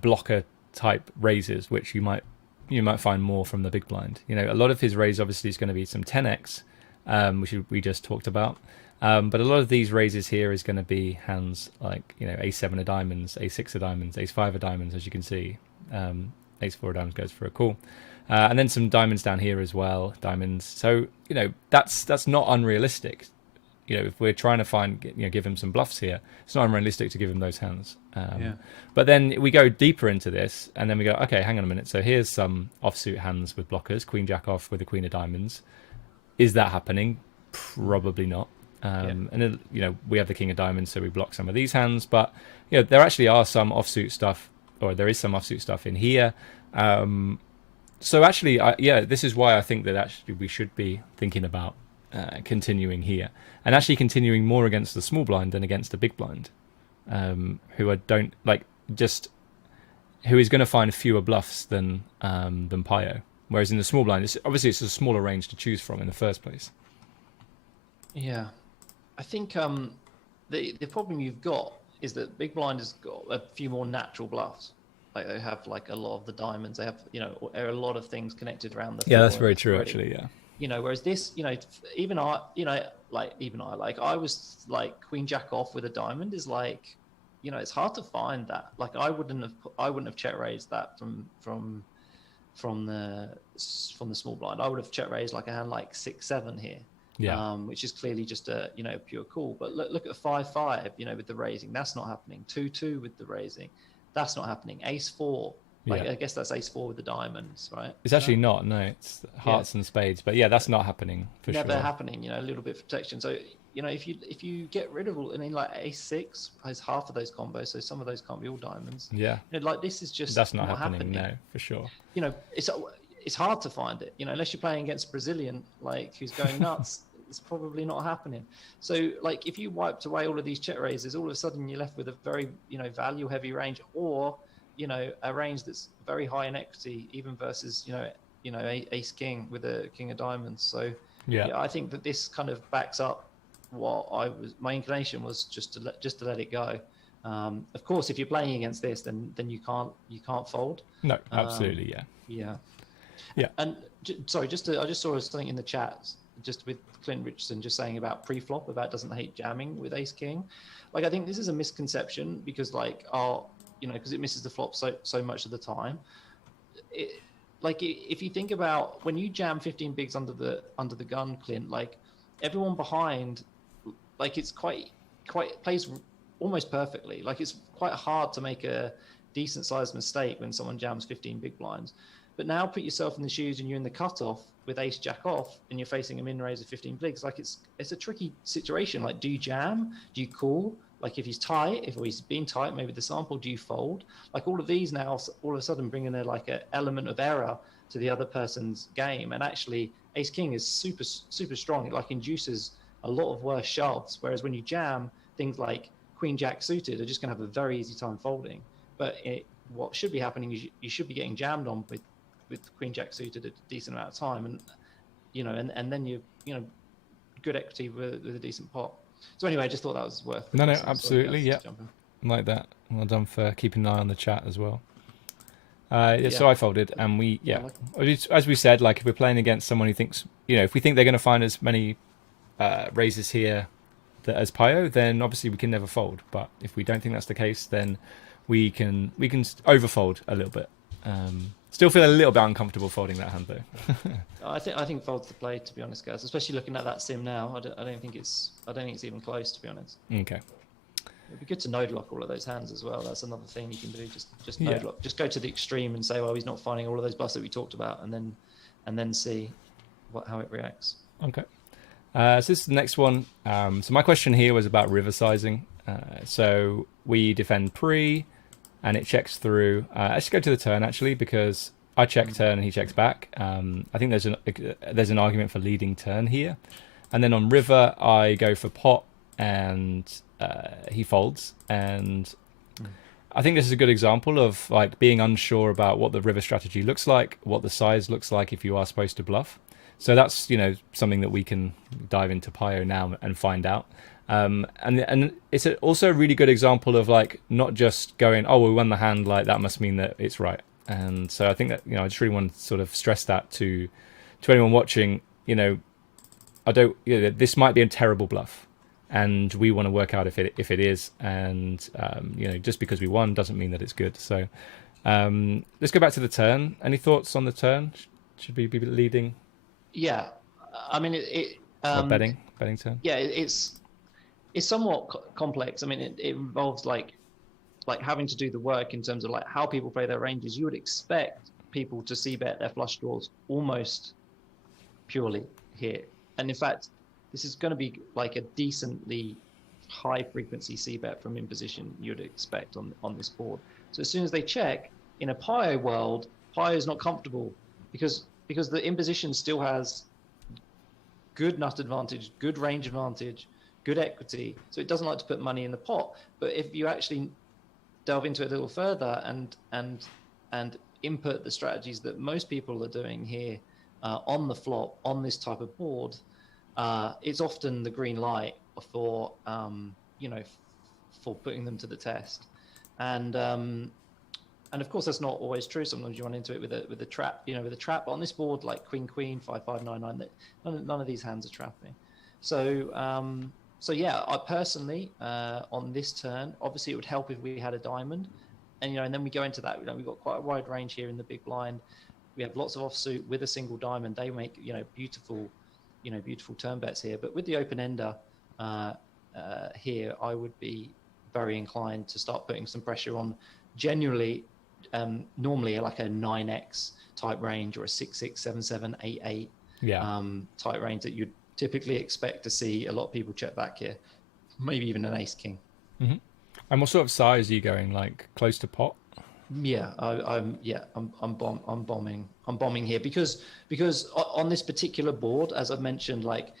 blocker type raises, which you might find more from the big blind. A lot of his raise obviously is going to be some 10x, which we just talked about. But a lot of these raises here is going to be hands like a7 of diamonds, a6 of diamonds, ace5 of diamonds, as you can see. Ace4 of diamonds goes for a call. And then some diamonds down here as well, diamonds. So, that's not unrealistic. If we're trying to give him some bluffs here, it's not unrealistic to give him those hands. But then we go deeper into this, and then we go, okay, hang on a minute. So here's some offsuit hands with blockers, queen jack off with the queen of diamonds. Is that happening? Probably not. And then, we have the king of diamonds, so we block some of these hands. But there actually are some offsuit stuff, or there is some offsuit stuff in here. So actually, this is why I think that actually we should be thinking about continuing here, and actually continuing more against the small blind than against the big blind, who is going to find fewer bluffs than Pio. Whereas in the small blind, it's a smaller range to choose from in the first place. Yeah, I think the problem you've got is that big blind has got a few more natural bluffs. Like they have like a lot of the diamonds. They have a lot of things connected around the. Yeah, that's very true. Already. Actually, yeah. Whereas this, even I, I was like queen jack off with a diamond is like, it's hard to find that. Like I wouldn't have check raised that from the small blind. I would have check raised like a hand like 6-7 here. Yeah. Which is clearly just a pure call. But look at 5-5, with the raising. That's not happening. 2-2 with the raising. That's not happening. Ace-4. I guess that's ace-4 with the diamonds, right? It's actually not. No, it's hearts and spades. But yeah, that's not happening for sure. Never happening. A little bit of protection. So if you get rid of all, like ace-6 has half of those combos, so some of those can't be all diamonds. Yeah. Like this is just that's not happening. No, for sure. It's hard to find it. Unless you're playing against a Brazilian like who's going nuts. It's probably not happening. So like if you wiped away all of these check raises, all of a sudden you're left with a very value heavy range, or a range that's very high in equity, even versus ace king with a king of diamonds. So yeah, I think that this kind of backs up what my inclination was just to let it go. Of course, if you're playing against this, then you can't fold. No, absolutely, yeah. And sorry, I just saw something in the chat. Just with Clint Richardson just saying about pre-flop, about doesn't hate jamming with ace king. Like I think this is a misconception because because it misses the flop so much of the time. If you think about when you jam 15 bigs under the gun, Clint, like everyone behind, like it's quite plays almost perfectly. Like it's quite hard to make a decent sized mistake when someone jams 15 big blinds. But now put yourself in the shoes and you're in the cutoff with ace jack off and you're facing a min raise of 15 bigs. Like it's a tricky situation. Like, do you jam? Do you call? Like if he's tight, if he's been tight, maybe the sample, do you fold? Like all of these now all of a sudden bring in an element of error to the other person's game. And actually ace king is super, super strong. It like induces a lot of worse shoves. Whereas when you jam, things like queen jack suited are just going to have a very easy time folding. But what should be happening is you should be getting jammed on with with Queen Jack suited a decent amount of time, and and then you good equity with a decent pot. So anyway, I just thought that was worth. No, absolutely, yeah, like that. Well done for keeping an eye on the chat as well. So I folded, and as we said, like if we're playing against someone who thinks, if we think they're going to find as many raises here as Pio, then obviously we can never fold. But if we don't think that's the case, then we can overfold a little bit. Still feel a little bit uncomfortable folding that hand though. I think fold's the play, to be honest, guys. Especially looking at that sim now, I don't think it's even close, to be honest. Okay. It'd be good to node lock all of those hands as well. That's another thing you can do. Just node lock. Just go to the extreme and say, well, he's not finding all of those bluffs that we talked about, and then see how it reacts. Okay. So this is the next one. So my question here was about river sizing. So we defend pre, and it checks through. Let's go to the turn actually, because I check turn and he checks back. I think there's an argument for leading turn here, and then on river I go for pot and he folds, and I think this is a good example of like being unsure about what the river strategy looks like, what the size looks like if you are supposed to bluff. So that's something that we can dive into Pio now and find out. And it's also a really good example of like not just going, oh, we won the hand, like that must mean that it's right. And so I think that I just really want to sort of stress that to anyone watching. This might be a terrible bluff, and we want to work out if it is. And just because we won doesn't mean that it's good. So let's go back to the turn. Any thoughts on the turn? Should we be leading? Yeah, I mean betting turn. Yeah, it's somewhat complex. I mean, it involves like having to do the work in terms of like how people play their ranges. You would expect people to see bet their flush draws almost purely here, and in fact, this is going to be like a decently high frequency c bet from in position you'd expect on this board. So as soon as they check in a Pio world, Pio is not comfortable because the imposition still has good nut advantage, good range advantage, good equity. So it doesn't like to put money in the pot. But if you actually delve into it a little further and input the strategies that most people are doing here on the flop, on this type of board, it's often the green light for putting them to the test. And of course, that's not always true. Sometimes you run into it with a trap, with a trap on this board, like queen, 5-5-9-9. That none of these hands are trapping. So yeah, I personally on this turn, obviously it would help if we had a diamond, and and then we go into that. We've got quite a wide range here in the big blind. We have lots of offsuit with a single diamond. They make beautiful turn bets here. But with the open ender here, I would be very inclined to start putting some pressure on. Generally. Normally like a 9x type range or a 6-6, 7-7, 8-8 type range that you'd typically expect to see a lot of people check back here, maybe even an ace king. Mm-hmm. And what sort of size are you going, like close to pot? Yeah, I'm bombing here because on this particular board, as I've mentioned, like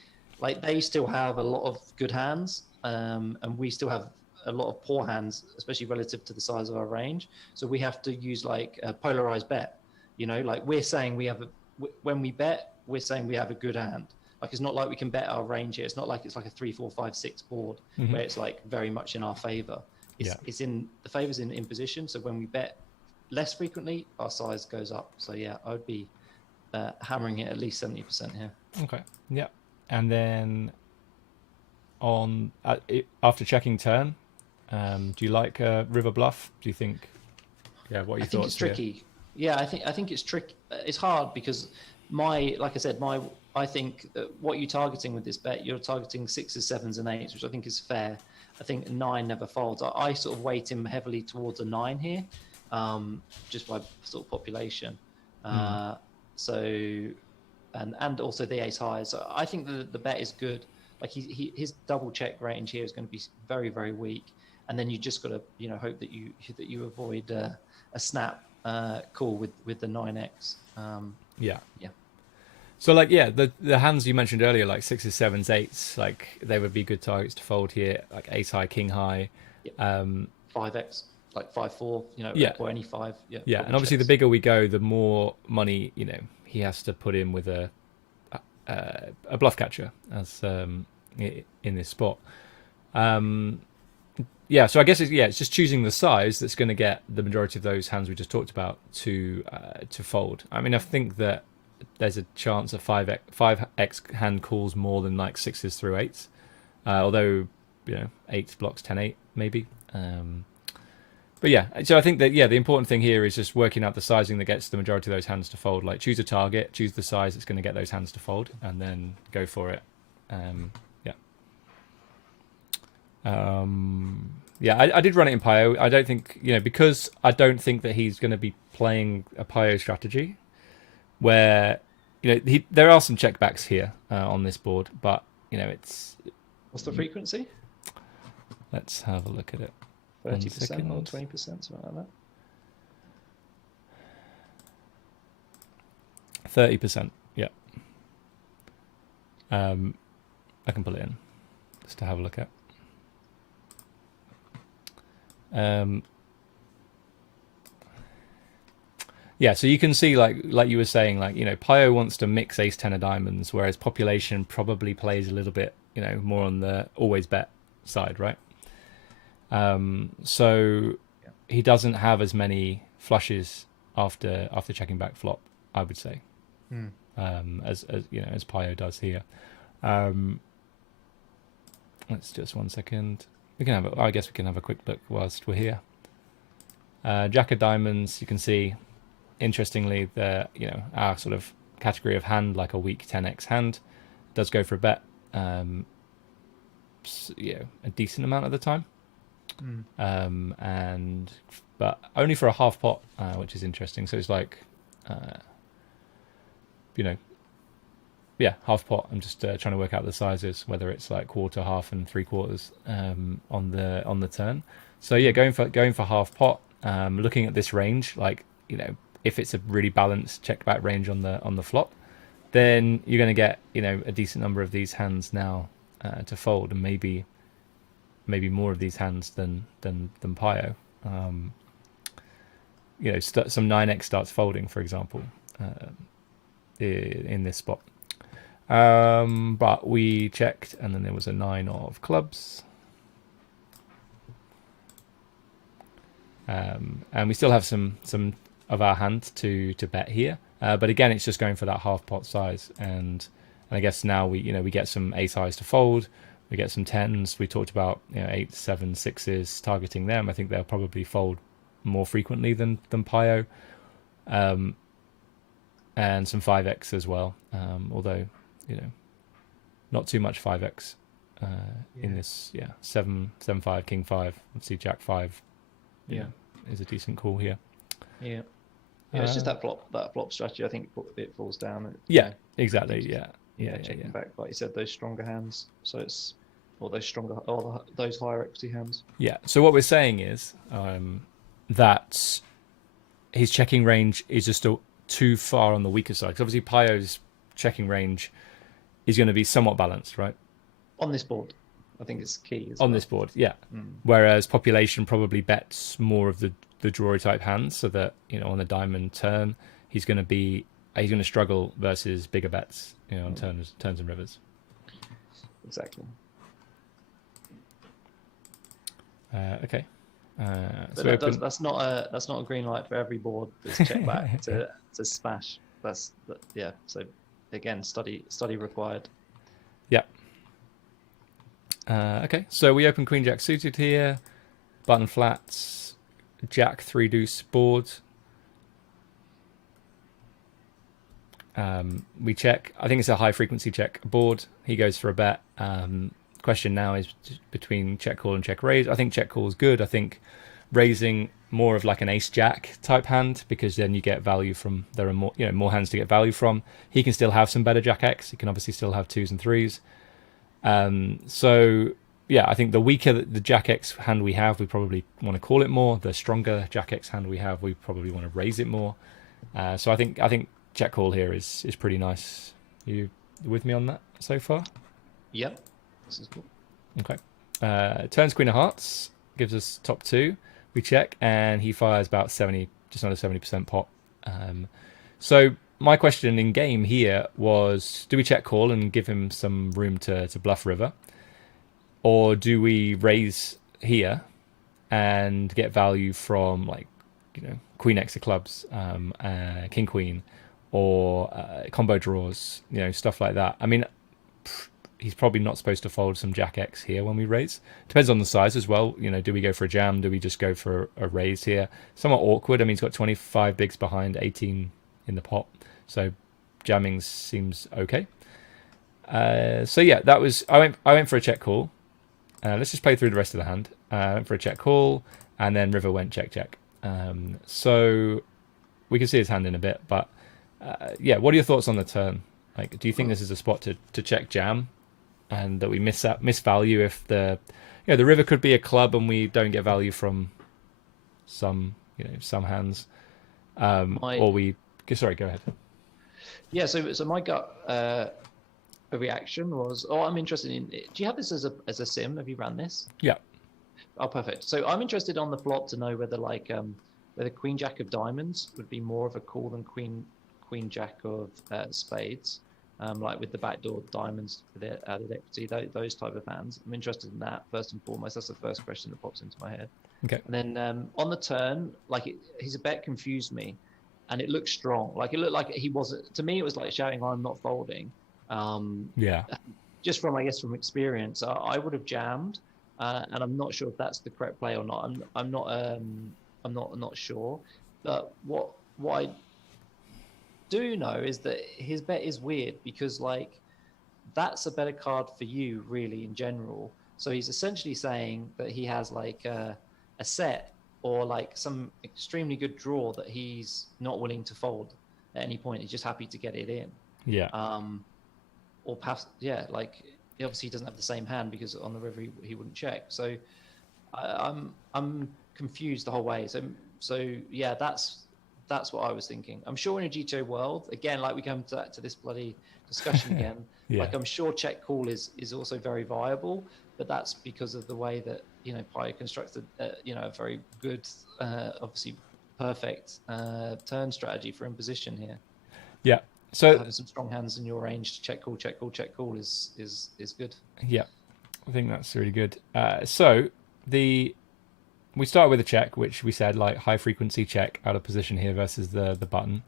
they still have a lot of good hands, and we still have a lot of poor hands, especially relative to the size of our range. So we have to use like a polarized bet, like we're saying when we bet, we're saying we have a good hand. Like, it's not like we can bet our range here. It's not like it's like a 3, 4, 5, 6 board where it's like very much in our favor. It's in the favors in position. So when we bet less frequently, our size goes up. So yeah, I would be hammering it at least 70% here. Okay. Yeah. And then after checking turn, do you like river bluff? Do you think? Yeah, what are your thoughts? I think it's tricky. Here? Yeah, I think it's tricky. It's hard because I think that what you're targeting with this bet, you're targeting 6s, 7s, and 8s, which I think is fair. I think 9 never folds. I sort of weight him heavily towards a 9 here, just by sort of population. So, and also the ace high. So I think the bet is good. Like his double check range here is going to be very, very weak. And then you just got to, hope that you avoid a snap call with the 9x. Yeah. So the hands you mentioned earlier, like 6s, 7s, 8s, like they would be good targets to fold here, like ace high, king high. 5x. like 5-4, Yeah. or any five. Yeah, and obviously the bigger we go, the more money he has to put in with a bluff catcher as in this spot. Yeah, so I guess it's just choosing the size that's going to get the majority of those hands we just talked about to fold. I mean, I think that there's a chance a 5x hand calls more than like 6s through 8s, although 8 blocks 10-8 maybe. But yeah, so I think that the important thing here is just working out the sizing that gets the majority of those hands to fold. Like choose a target, choose the size that's going to get those hands to fold, and then go for it. I did run it in Pio. I don't think because I don't think that he's going to be playing a Pio strategy where there are some checkbacks here on this board, but it's. What's the frequency? Let's have a look at it. 30% or 20%, something like that. 30%. Yeah. I can pull it in just to have a look at. Yeah, so you can see like you were saying, Pio wants to mix ace 10 of diamonds, whereas population probably plays a little bit more on the always bet side, right? So he doesn't have as many flushes after checking back flop, I would say, as Pio does here. Let's just 1 second. I guess we can have a quick look whilst we're here. Jack of diamonds, you can see, interestingly, our sort of category of hand, like a weak 10x hand, does go for a bet. A decent amount of the time. But only for a half pot, which is interesting. So it's like, half pot. I'm just trying to work out the sizes, whether it's like quarter, half, and 3/4 on the turn. So yeah, going for half pot. Looking at this range, if it's a really balanced check back range on the flop, then you're going to get a decent number of these hands now to fold, and maybe more of these hands than Pio. Some 9x starts folding, for example, in this spot. But we checked, and then there was a 9 of clubs. And we still have some of our hand to bet here. But again, it's just going for that half pot size. And I guess now we get some ace highs to fold. We get some 10s. We talked about 8, 7, 6s, targeting them. I think they'll probably fold more frequently than Pio. And some 5x as well. Although, not too much 5x in this. 7, 5, king 5. Let's see, jack 5. Is a decent call here. Yeah. It's just that flop strategy. I think it falls down. Exactly. Checking back, like you said, those stronger hands. So it's those higher equity hands. Yeah. So what we're saying is that his checking range is just too far on the weaker side. Because obviously Pio's checking range is going to be somewhat balanced, right? On this board, I think it's key. This board, yeah. Whereas population probably bets more of the drawy type hands, so that on the diamond turn he's going to struggle versus bigger bets, on turns and rivers. Exactly. Okay. But that's not a green light for every board that's check back to smash. So again, study required. Yeah. Okay, so we open queen jack suited here, button flats, jack 3 deuce board. We check. I think it's a high frequency check board. He goes for a bet. Question now is between check call and check raise. I think check call is good. I think raising more of like an ace jack type hand, because then you get value from, there are more hands to get value from. He can still have some better jack X. He can obviously still have 2s and 3s. So yeah, I think the weaker the jack X hand we have, we probably want to call it more. The stronger jack X hand we have, we probably want to raise it more. So I think check call here is pretty nice. You with me on that so far? Yep. This is cool. Okay. Turns queen of hearts, gives us top 2. We check, and he fires about 70, just under 70% pot. So my question in game here was, do we check call and give him some room to bluff river? Or do we raise here and get value from, like, Queen X of clubs, King Queen, or combo draws, stuff like that? I mean, he's probably not supposed to fold some Jack X here when we raise. Depends on the size as well. Do we go for a jam? Do we just go for a raise here? Somewhat awkward. I mean, he's got 25 bigs behind, 18 in the pot, so jamming seems okay. So yeah, that was I went for a check call. Let's just play through the rest of the hand. I went for a check call, and then river went check check. So we can see his hand in a bit, but yeah, what are your thoughts on the turn? Like, do you think this is a spot to check jam, and that we miss value if the river could be a club and we don't get value from some hands, or we sorry, go ahead. Yeah, so my gut reaction was, I'm interested in. Do you have this as a sim? Have you run this? Yeah. Oh, perfect. So I'm interested on the flop to know whether whether Queen Jack of diamonds would be more of a call than Queen Jack of spades, like with the backdoor diamonds for their added equity, those type of hands. I'm interested in that first and foremost. That's the first question that pops into my head. Okay. And then on the turn, his bet confused me, and it looked strong. Like, it looked like he wasn't. To me, it was like shouting, "I'm not folding." Yeah. Just from experience, I would have jammed, and I'm not sure if that's the correct play or not. I'm not sure. But what I do know is that his bet is weird, because that's a better card for you really in general. So he's essentially saying that he has a set or some extremely good draw that he's not willing to fold at any point. He's just happy to get it in. Yeah. Or perhaps, obviously he doesn't have the same hand, because on the river he wouldn't check. So I'm confused the whole way. So yeah, that's what I was thinking. I'm sure in a GTO world, again, we come to this bloody discussion again. Yeah. I'm sure check call is also very viable, but that's because of the way that Pi constructed a very good, obviously perfect turn strategy for imposition here. Yeah. So having some strong hands in your range to check call is good. Yeah, I think that's really good. So we start with a check, which we said high frequency check out of position here versus the button.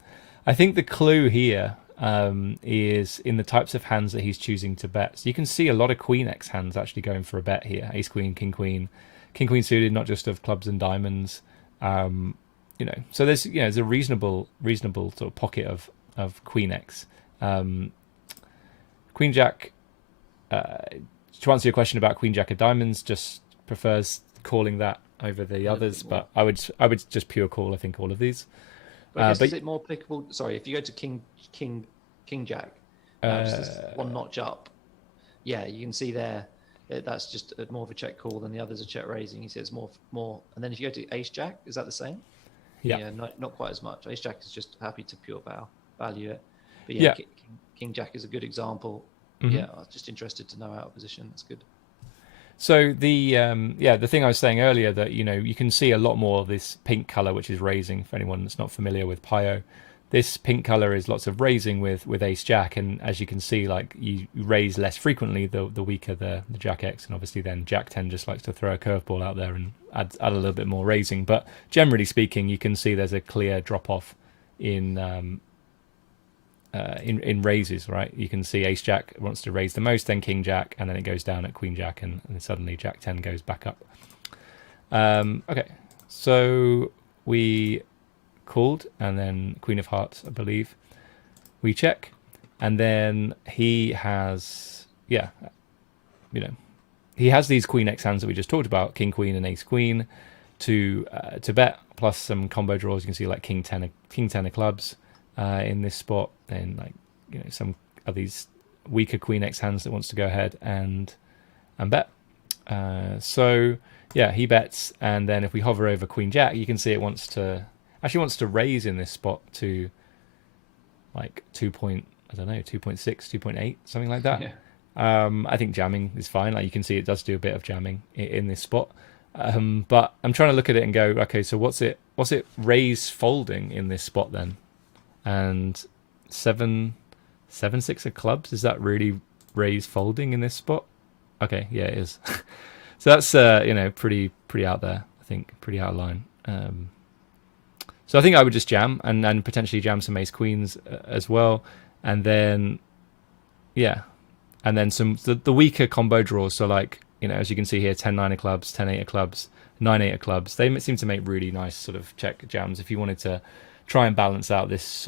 I think the clue here is in the types of hands that he's choosing to bet. So you can see a lot of Queen X hands actually going for a bet here. Ace Queen, King Queen suited, not just of clubs and diamonds. So there's a reasonable sort of pocket of Queen X. Queen Jack, to answer your question about Queen Jack of diamonds, just prefers calling that over the others, but I would just pure call, I think, all of these. But is it more applicable? Sorry, if you go to King Jack, just one notch up, yeah, you can see there that's just more of a check call than the others are check raising. He says more, and then if you go to Ace Jack, is that the same? Yeah, not quite as much. Ace Jack is just happy to pure value it, but yeah. King Jack is a good example. Mm-hmm. Yeah, I was just interested to know out of position. That's good. So the thing I was saying earlier, that you can see a lot more of this pink color, which is raising. For anyone that's not familiar with Pio, this pink color is lots of raising with Ace Jack, and as you can see, you raise less frequently the weaker the Jack X, and obviously then Jack 10 just likes to throw a curveball out there and add a little bit more raising. But generally speaking, you can see there's a clear drop off in raises, right? You can see Ace Jack wants to raise the most, then King Jack, and then it goes down at Queen Jack, and suddenly Jack 10 goes back up. Okay, so we called, and then Queen of Hearts, I believe, we check, and then he has he has these Queen X hands that we just talked about, King Queen and Ace Queen, to bet, plus some combo draws. You can see King 10 of clubs in this spot, and some of these weaker Queen X hands that wants to go ahead and bet. So yeah, he bets, and then if we hover over Queen Jack, you can see it wants to raise in this spot to 2.6, 2.8, something like that. Yeah. I think jamming is fine. You can see it does do a bit of jamming in this spot. But I'm trying to look at it and go, okay, so what's it raise folding in this spot then? And 7-6 of clubs, is that really raise folding in this spot? Okay, yeah, it is. So that's pretty out there, I think, pretty out of line. So I think I would just jam and potentially jam some ace queens as well, and then some the weaker combo draws. So like, as you can see here, 10-9 of clubs, 10-8 of clubs, 9-8 of clubs. They seem to make really nice sort of check jams if you wanted to try and balance out this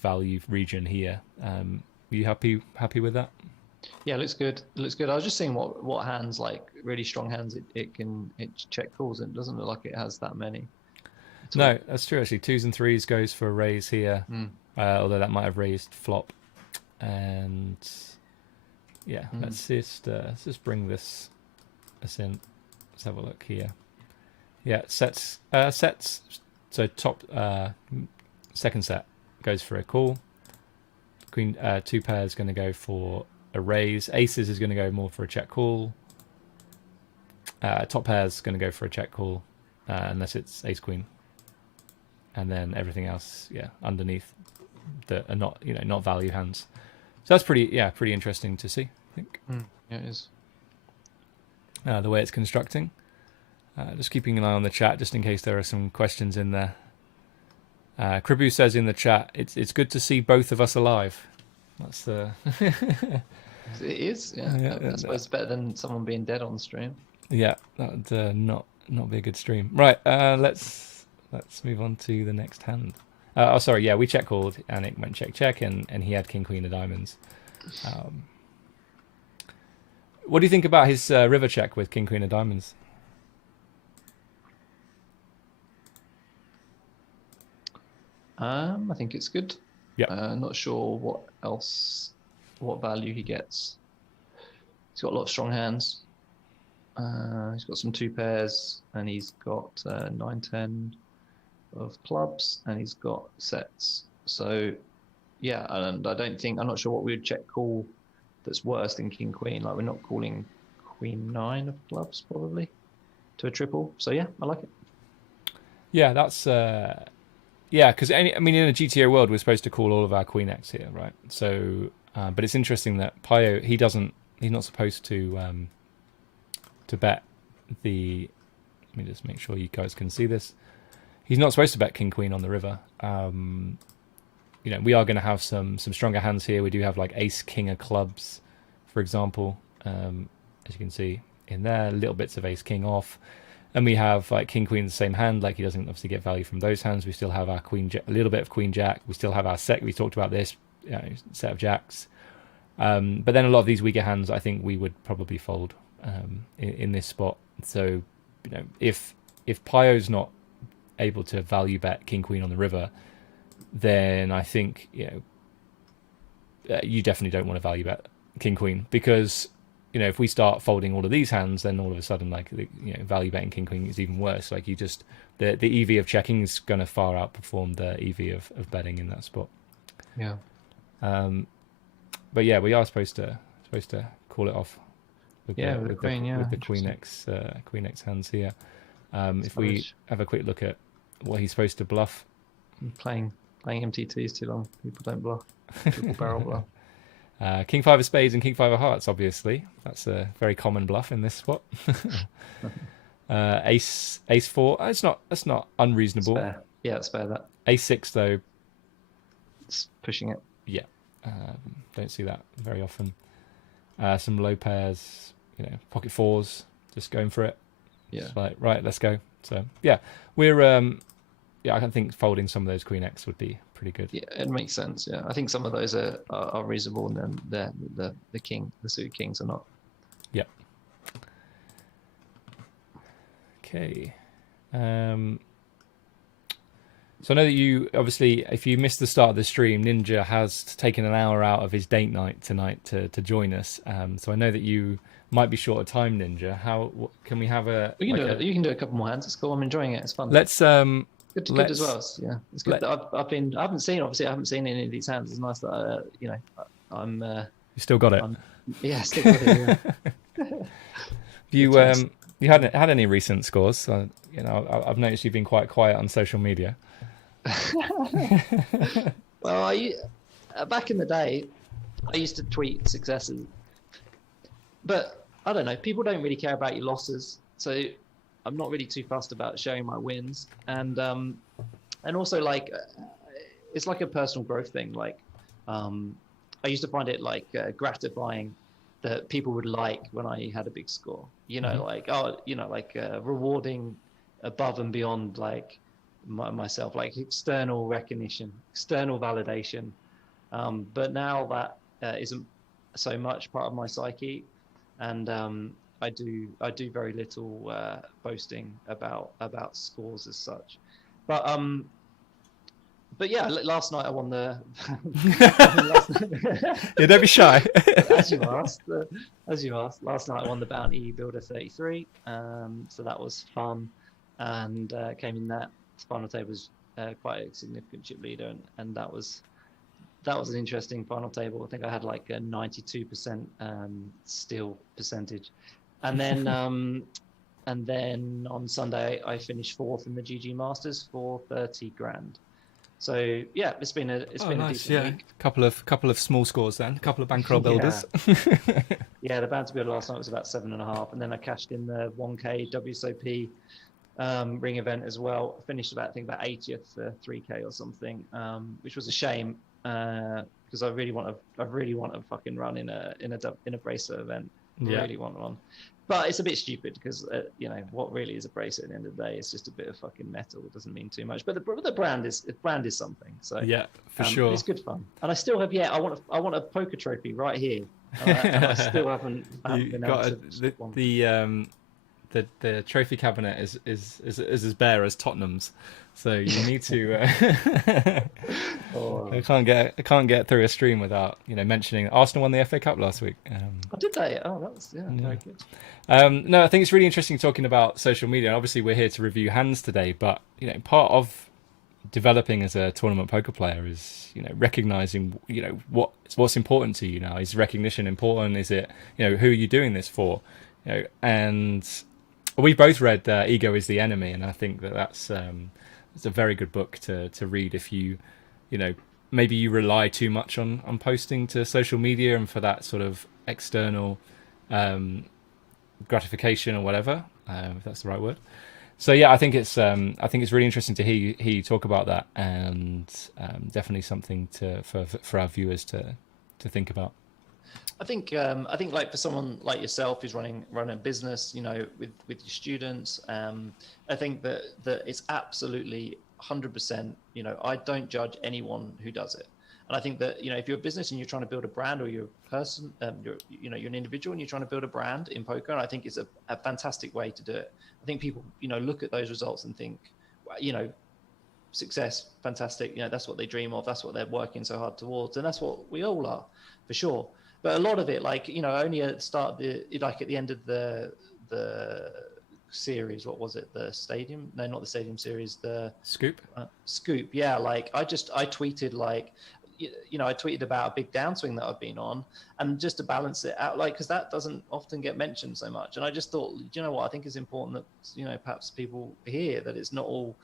value region here. Are you happy with that? Yeah, it looks good. It looks good. I was just seeing what hands, like really strong hands, it check calls, and it doesn't look like it has that many. No, that's true actually. 2s and 3s goes for a raise here, although that might have raised flop. And let's just bring this in. Let's have a look here. Yeah, sets. So top second set goes for a call. Queen 2 pairs going to go for a raise. Aces is going to go more for a check call. Top pairs going to go for a check call, unless it's ace queen. And then everything else, underneath that are not value hands. So that's pretty interesting to see, I think. Yeah, it is. The way it's constructing. Just keeping an eye on the chat, just in case there are some questions in there. Kribu says in the chat, it's good to see both of us alive. That's the. It is, yeah. I suppose it's better than someone being dead on stream. Yeah, that would not be a good stream. Right, let's move on to the next hand. We check called, and it went check, and he had king queen of diamonds. What do you think about his river check with king queen of diamonds? I think it's good. Yeah. Not sure what value he gets. He's got a lot of strong hands. He's got some 2 pairs, and he's got 9-10 of clubs, and he's got sets. So yeah, and I'm not sure what we would check call that's worse than king queen. Like, we're not calling queen 9 of clubs probably to a triple. So yeah, I like it. Yeah, that's because in a GTO world we're supposed to call all of our queen X here, right? So but it's interesting that Pio, he's not supposed to bet the. Let me just make sure you guys can see this. He's not supposed to bet king queen on the river. We are going to have some stronger hands here. We do have like ace king of clubs, for example, as you can see in there. Little bits of ace king off, and we have like king queen the same hand. Like, he doesn't obviously get value from those hands. We still have our queen, a little bit of queen jack. We still have our set. We talked about this set of jacks. But then a lot of these weaker hands, I think we would probably fold in this spot. So if Pio's not able to value bet king queen on the river, then I think you definitely don't want to value bet king queen, because if we start folding all of these hands, then all of a sudden value betting king queen is even worse. Like, the EV of checking is going to far outperform the EV of betting in that spot. Yeah. But yeah, we are supposed to call it off with the queen X hands here. If we have a quick look at what he's supposed to bluff. Playing MTTs too long. People don't bluff. People barrel bluff. King 5 of spades and king 5 of hearts, obviously. That's a very common bluff in this spot. Ace 4. That's not unreasonable. It's fair. Yeah, it's fair, that. Ace 6 though. It's pushing it. Yeah. Don't see that very often. Some low pairs, pocket 4s, just going for it. Yeah. It's like, right, let's go. So yeah, we're I can think folding some of those queen X would be pretty good. Yeah, it makes sense. Yeah, I think some of those are reasonable, and then the suited kings are not. Yeah. Okay. So I know that you, obviously, if you missed the start of the stream, Ninja has taken an hour out of his date night tonight to join us. So I know that you might be short of time, Ninja. Can we have a? You can do a couple more hands. It's cool. I'm enjoying it. It's fun. Let's good as well. Yeah, it's good. I haven't seen any of these hands. It's nice that you still got it. Yeah, still got it. Yeah. You hadn't had any recent scores, so I've noticed you've been quite quiet on social media. Well, back in the day, I used to tweet successes, but I don't know. People don't really care about your losses, so I'm not really too fussed about showing my wins. And also like it's like a personal growth thing. Like I used to find it like gratifying that people would like when I had a big score. Like rewarding above and beyond like myself, like external recognition, external validation. But now that isn't so much part of my psyche, and I do very little boasting about scores as such. But yeah, last night I won the. Yeah, don't be shy. As you asked, last night I won the Bounty Builder 33. So that was fun, and came in that final table was quite a significant chip leader, and that was an interesting final table. I think I had like a 92% steal percentage, and then on Sunday I finished fourth in the GG Masters for 30 grand. So yeah, it's been a decent week. Couple of small scores then, a couple of bankroll builders. Yeah, the Bounty Builder last night was about 7.5, and then I cashed in the 1K WSOP ring event as well. I finished about 80th for 3K or something, which was a shame because I really want to fucking run in a bracelet event. Yeah. Really want one. But it's a bit stupid because what really is a bracelet at the end of the day? It's just a bit of fucking metal. It doesn't mean too much. But the brand is something. So yeah, for sure. It's good fun. And I still have I want a poker trophy right here. And I still haven't been able to. The trophy cabinet is as bare as Tottenham's, so you need to. I can't get through a stream without mentioning Arsenal won the FA Cup last week. Did they? Oh, that was very good. No, I think it's really interesting talking about social media. Obviously, we're here to review hands today, but part of developing as a tournament poker player is recognizing what's important to you now. Is recognition important? Is it who are you doing this for? And we both read Ego is the Enemy, and I think that's it's a very good book to read if you maybe you rely too much on posting to social media and for that sort of external gratification or whatever, if that's the right word. So yeah, I think it's really interesting to hear you talk about that, and definitely something for our viewers to think about. I think like for someone like yourself who's running a business, with your students, I think that it's absolutely 100%. I don't judge anyone who does it, and I think that if you're a business and you're trying to build a brand, or you're a person, you're an individual and you're trying to build a brand in poker, and I think it's a fantastic way to do it. I think people look at those results and think, success, fantastic. That's what they dream of. That's what they're working so hard towards, and that's what we all are, for sure. But a lot of it, like, only at the start, at the end of the series, what was it? The Stadium? No, not the Stadium series. The Scoop. Scoop. Yeah. Like I tweeted like, I tweeted about a big downswing that I've been on, and just to balance it out, like, because that doesn't often get mentioned so much. And I just thought, what I think is important that perhaps people hear that it's not all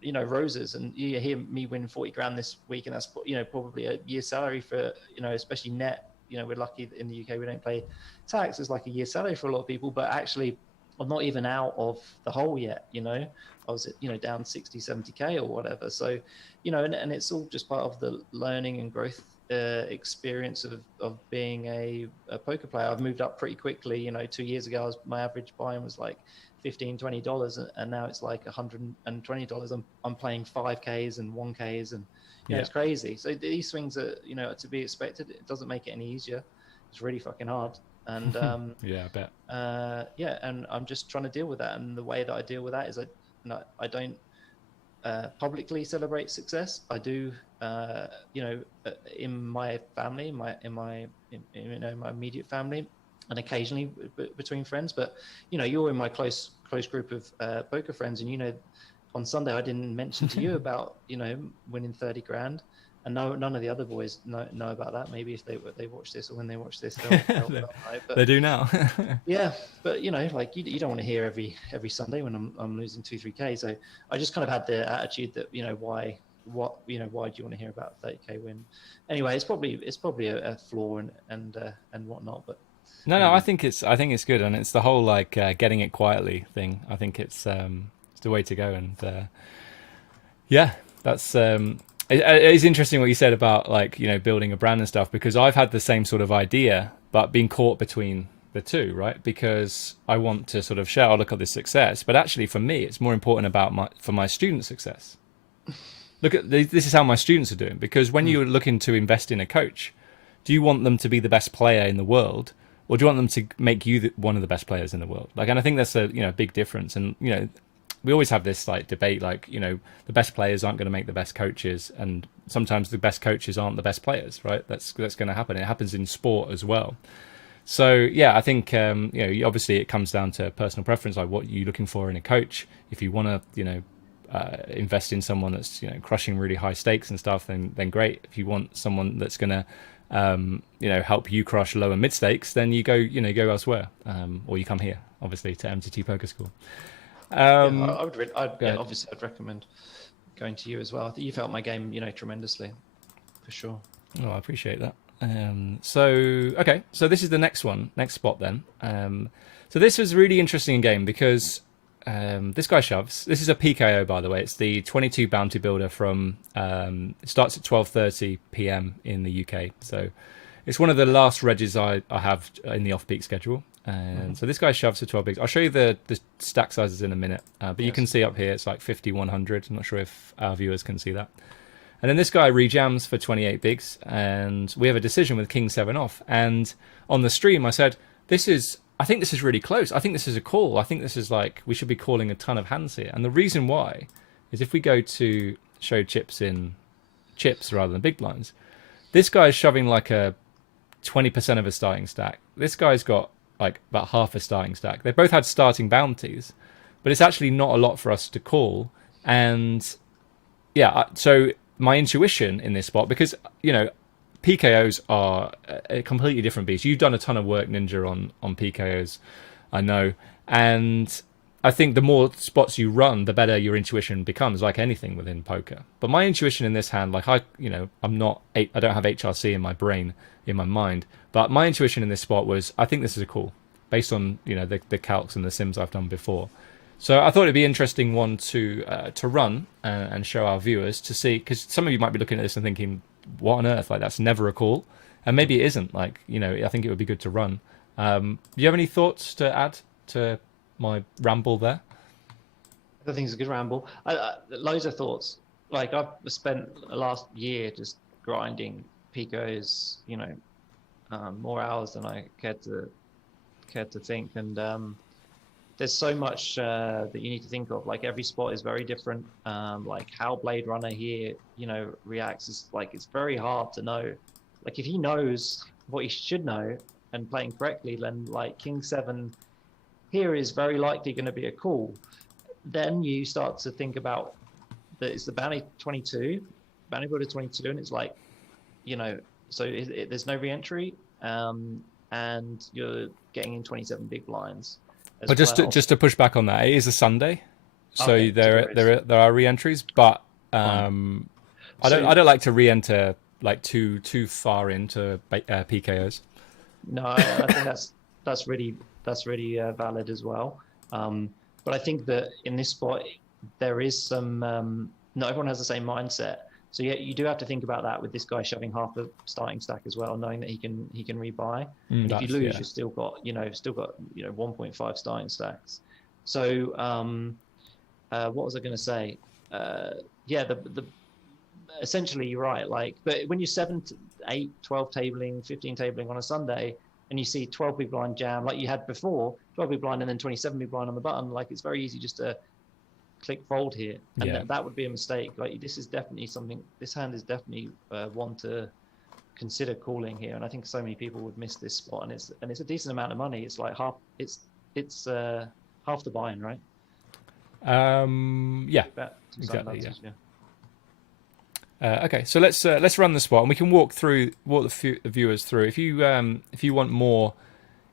roses. And you hear me winning 40 grand this week, and that's probably a year's salary for especially net. We're lucky in the UK we don't pay tax. It's like a year's salary for a lot of people, but actually I'm not even out of the hole yet. I was at, down 60, 70K or whatever. So, and it's all just part of the learning and growth experience of being a poker player. I've moved up pretty quickly. 2 years ago, my average buy-in was like $15, $20, and now it's like $120. I'm playing 5Ks and 1Ks, and it's crazy. So these swings are, to be expected. It doesn't make it any easier. It's really fucking hard. And yeah, I bet. And I'm just trying to deal with that. And the way that I deal with that is I don't publicly celebrate success. I do, in my family, in my immediate family, and occasionally between friends. But you're in my close group of poker friends, and on Sunday I didn't mention to you about winning 30 grand, And none of the other boys know about that. Maybe if they watch this, or when they watch this, they'll know. But They do now. yeah, but you know, like you don't want to hear every Sunday when I'm losing 2-3K. So I just kind of had the attitude that, you know, why do you want to hear about a 30K win? Anyway, it's probably a flaw and whatnot. But No, I think it's good, and it's the whole like getting it quietly thing. I think it's the way to go, and yeah, that's it is interesting what you said about, like, you know, building a brand and stuff, because I've had the same sort of idea, but being caught between the two, right? Because I want to sort of share, oh, look at this success, but actually for me, it's more important for my student success. Look at this is how my students are doing, because when you're looking to invest in a coach, do you want them to be the best player in the world, or do you want them to make you one of the best players in the world? Like, and I think that's a, you know, big difference. And, you know, we always have this like debate, like, you know, the best players aren't going to make the best coaches, and sometimes the best coaches aren't the best players, right? That's going to happen. It happens in sport as well. So yeah, I think you know, obviously it comes down to personal preference, like what you're looking for in a coach. If you want to, you know, invest in someone that's, you know, crushing really high stakes and stuff, then great. If you want someone that's going to you know, help you crush low and mid stakes, then you go elsewhere, or you come here, obviously, to MTT Poker School. Obviously I'd recommend going to you as well. I think you've helped my game, you know, tremendously, for sure. Oh, I appreciate that. Okay, so this is the next spot then. So this was really interesting game because this guy shoves. This is a PKO, by the way. It's the 22 bounty builder from it starts at 12:30 p.m. in the UK. So it's one of the last regs I have in the off-peak schedule. And so this guy shoves for 12 bigs. I'll show you the stack sizes in a minute, but you can see up here it's like 50, 100. I'm not sure if our viewers can see that. And then this guy rejams for 28 bigs, and we have a decision with King 7 off. And on the stream, I said, I think this is really close. I think this is a call. I think this is like, we should be calling a ton of hands here. And the reason why is if we go to show chips in chips rather than big blinds, this guy's shoving like a 20% of a starting stack. This guy's got like about half a starting stack. They both had starting bounties, but it's actually not a lot for us to call. And yeah, so my intuition in this spot, because, you know, PKOs are a completely different beast. You've done a ton of work, Ninja, on PKOs, I know. And I think the more spots you run, the better your intuition becomes, like anything within poker. But my intuition in this hand, like I don't have HRC in my brain, in my mind, but my intuition in this spot was, I think this is a call based on, you know, the calcs and the sims I've done before. So I thought it'd be an interesting one to run and show our viewers to see, because some of you might be looking at this and thinking, what on earth? Like, that's never a call. And maybe it isn't. Like, you know, I think it would be good to run. Do you have any thoughts to add to my ramble there? I think it's a good ramble. Loads of thoughts. Like, I've spent the last year just grinding Picos, you know, more hours than I cared to think. And there's so much that you need to think of. Like, every spot is very different. Like, how Blade Runner here, you know, reacts is like, it's very hard to know. Like, if he knows what he should know and playing correctly, then like King 7 here is very likely going to be a call. Then you start to think about that it's the bounty 22, bounty builder 22, and it's like, you know, so there's no re-entry, and you're getting in 27 big blinds. But just to push back on that, it is a Sunday, so okay, there are re-entries, but I don't like to re-enter like too far into PKOs. No, I think that's really valid as well. But I think that in this spot there is some not everyone has the same mindset. So yeah, you do have to think about that with this guy shoving half the starting stack as well, knowing that he can rebuy. And if you lose, you've still got 1.5 starting stacks. So what was I going to say? The essentially you're right. Like, but when you're 7, 8, 12 tabling, 15 tabling on a Sunday, and you see 12 big blind jam like you had before, 12 big blind and then 27 big blind on the button, like, it's very easy just to click fold here, and that would be a mistake. Like, this is definitely something, this hand is definitely one to consider calling here, and I think so many people would miss this spot, and it's a decent amount of money. It's like half the buy-in, right? Yeah, exactly. Yeah. Okay, so let's run the spot, and we can walk the viewers through. If you want more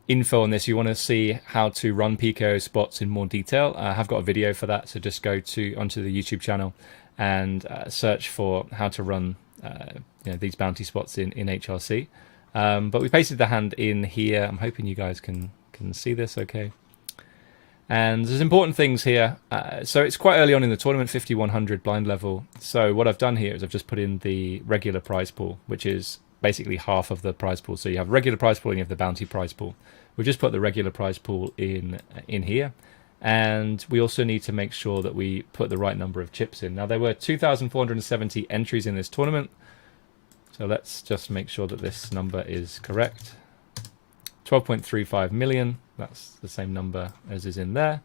info on this, you want to see how to run PKO spots in more detail, I have got a video for that. So just go onto the YouTube channel and search for how to run these bounty spots in HRC. But we pasted the hand in here. I'm hoping you guys can see this okay. And there's important things here. So it's quite early on in the tournament, 5100 blind level. So what I've done here is I've just put in the regular prize pool, which is basically half of the prize pool. So you have regular prize pool and you have the bounty prize pool. We've just put the regular prize pool in here. And we also need to make sure that we put the right number of chips in. Now, there were 2,470 entries in this tournament. So let's just make sure that this number is correct. 12.35 million. That's the same number as is in there.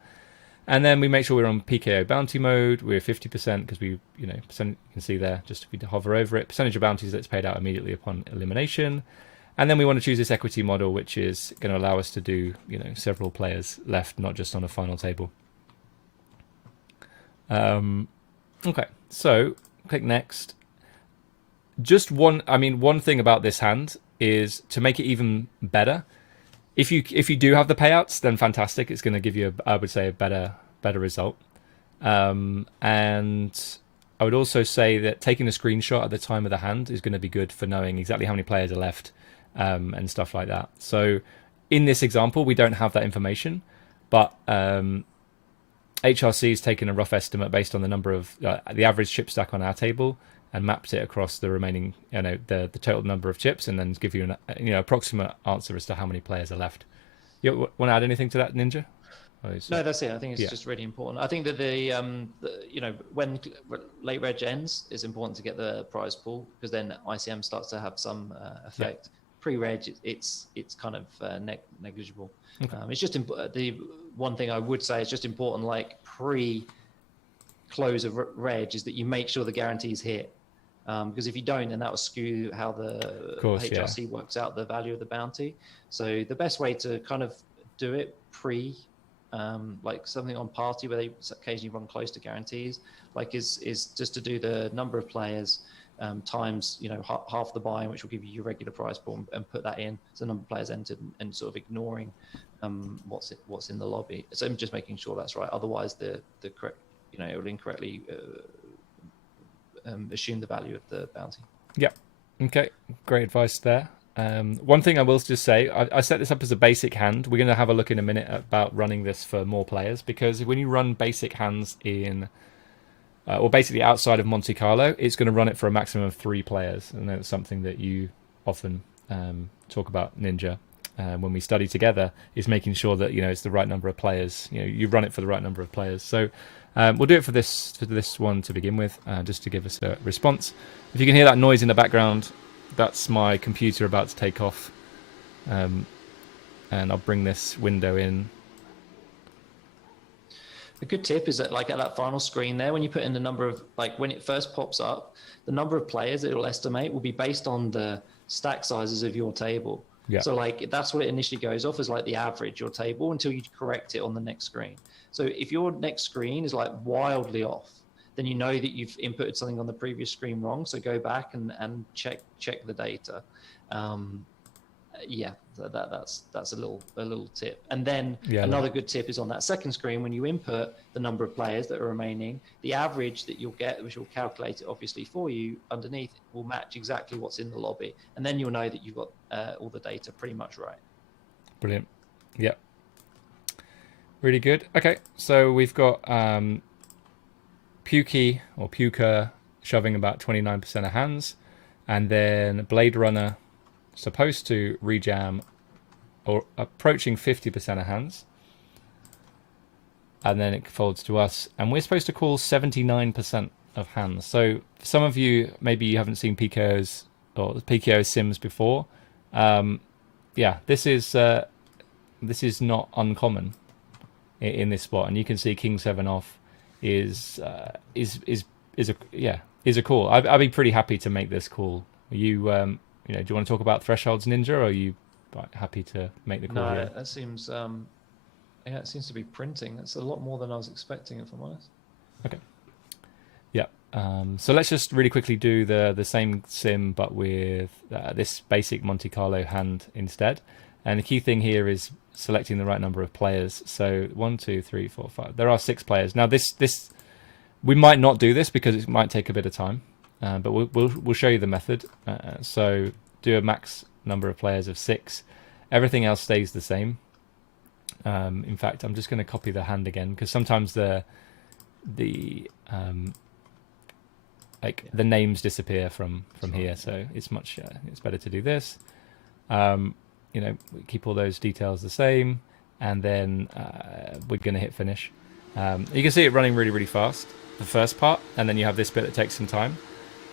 And then we make sure we're on PKO bounty mode. We're 50% because we, percent, you can see there, just if we hover over it, percentage of bounties that's paid out immediately upon elimination. And then we want to choose this equity model, which is going to allow us to do, several players left, not just on a final table. Okay, so click next. Just one thing about this hand is to make it even better. If you do have the payouts, then fantastic. It's going to give you, I would say, a better result. And I would also say that taking a screenshot at the time of the hand is going to be good for knowing exactly how many players are left and stuff like that. So in this example, we don't have that information, but HRC has taken a rough estimate based on the number of the average chip stack on our table and mapped it across the remaining, the total number of chips, and then give you an approximate answer as to how many players are left. You want to add anything to that, Ninja? No, that's it. I think it's just really important. I think that when late reg ends, it's important to get the prize pool because then ICM starts to have some effect. Yeah. Pre-reg, it's kind of negligible. Okay. It's just the one thing I would say is just important, like pre-close of reg, is that you make sure the guarantees hit. Because if you don't, then that will skew how the HRC works out the value of the bounty. So the best way to kind of do it like something on party where they occasionally run close to guarantees, like is just to do the number of players times half the buy-in, which will give you your regular prize pool, and put that in. So the number of players entered and sort of ignoring what's in the lobby. So I'm just making sure that's right. Otherwise, the correct it will incorrectly assume the value of the bounty. Yeah. Okay. Great advice there. One thing I will just say, I set this up as a basic hand. We're going to have a look in a minute about running this for more players, because when you run basic hands in, or basically outside of Monte Carlo, it's going to run it for a maximum of 3 players. And that's something that you often talk about, Ninja, when we study together, is making sure that, it's the right number of players. You run it for the right number of players. So we'll do it for this one to begin with, just to give us a response. If you can hear that noise in the background, that's my computer about to take off. And I'll bring this window in. A good tip is that, like, at that final screen there, when you put in the number of, like, when it first pops up, the number of players it will estimate will be based on the stack sizes of your table. Yeah. So, like, that's what it initially goes off as, like, the average, your table, until you correct it on the next screen. So if your next screen is, like, wildly off, then you know that you've inputted something on the previous screen wrong. So go back and check the data. Yeah, that's a little tip. And then another good tip is on that second screen, when you input the number of players that are remaining, the average that you'll get, which will calculate it obviously for you underneath, will match exactly what's in the lobby. And then you'll know that you've got all the data pretty much right. Brilliant. Yeah. Really good. Okay, so we've got Pukey or Puker shoving about 29% of hands, and then Blade Runner supposed to rejam or approaching 50% of hands, and then it folds to us, and we're supposed to call 79% of hands. So for some of you, maybe you haven't seen PKOs or PKO sims before. Yeah, this is not uncommon in this spot, and you can see King 7 off is a call. I'd be pretty happy to make this call. Are you do you want to talk about thresholds, Ninja, or are you happy to make the call? No, here? that seems it seems to be printing. That's a lot more than I was expecting, if I'm honest. Okay. Yeah. So let's just really quickly do the same sim, but with this basic Monte Carlo hand instead. And the key thing here is selecting the right number of players. So 1, 2, 3, 4, 5. There are 6 players. Now this we might not do this because it might take a bit of time, but we'll show you the method. So do a max number of players of 6. Everything else stays the same. In fact, I'm just going to copy the hand again because sometimes the names disappear from here, so it's much it's better to do this. Keep all those details the same, and then we're going to hit finish. You can see it running really fast, the first part, and then you have this bit that takes some time.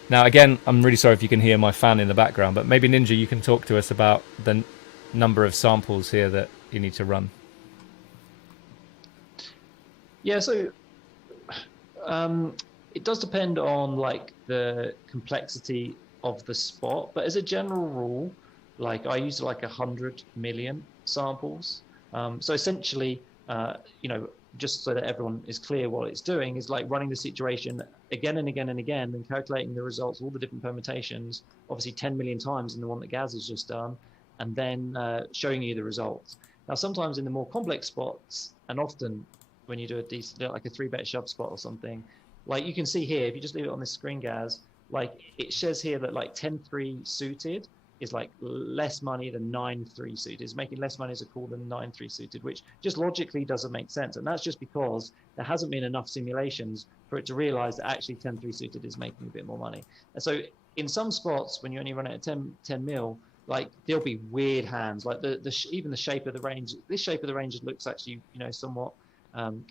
Now again, I'm really sorry if you can hear my fan in the background, but maybe Ninja, you can talk to us about the number of samples here that you need to run. Yeah, so it does depend on like the complexity of the spot, but as a general rule, like I use like 100 million samples. So essentially, just so that everyone is clear what it's doing is like running the situation again and again and again, and calculating the results, all the different permutations, obviously 10 million times in the one that Gaz has just done, and then showing you the results. Now, sometimes in the more complex spots, and often when you do a decent, like a 3-bet shove spot or something, like you can see here, if you just leave it on this screen, Gaz, like it says here that like 10-3 suited is like less money than 9-3 suited. It's making less money as a call than 9-3 suited, which just logically doesn't make sense. And that's just because there hasn't been enough simulations for it to realize that actually 10-3 suited is making a bit more money. And so in some spots, when you only run it at 10 mil, like there'll be weird hands, like even the shape of the range. This shape of the range looks actually, somewhat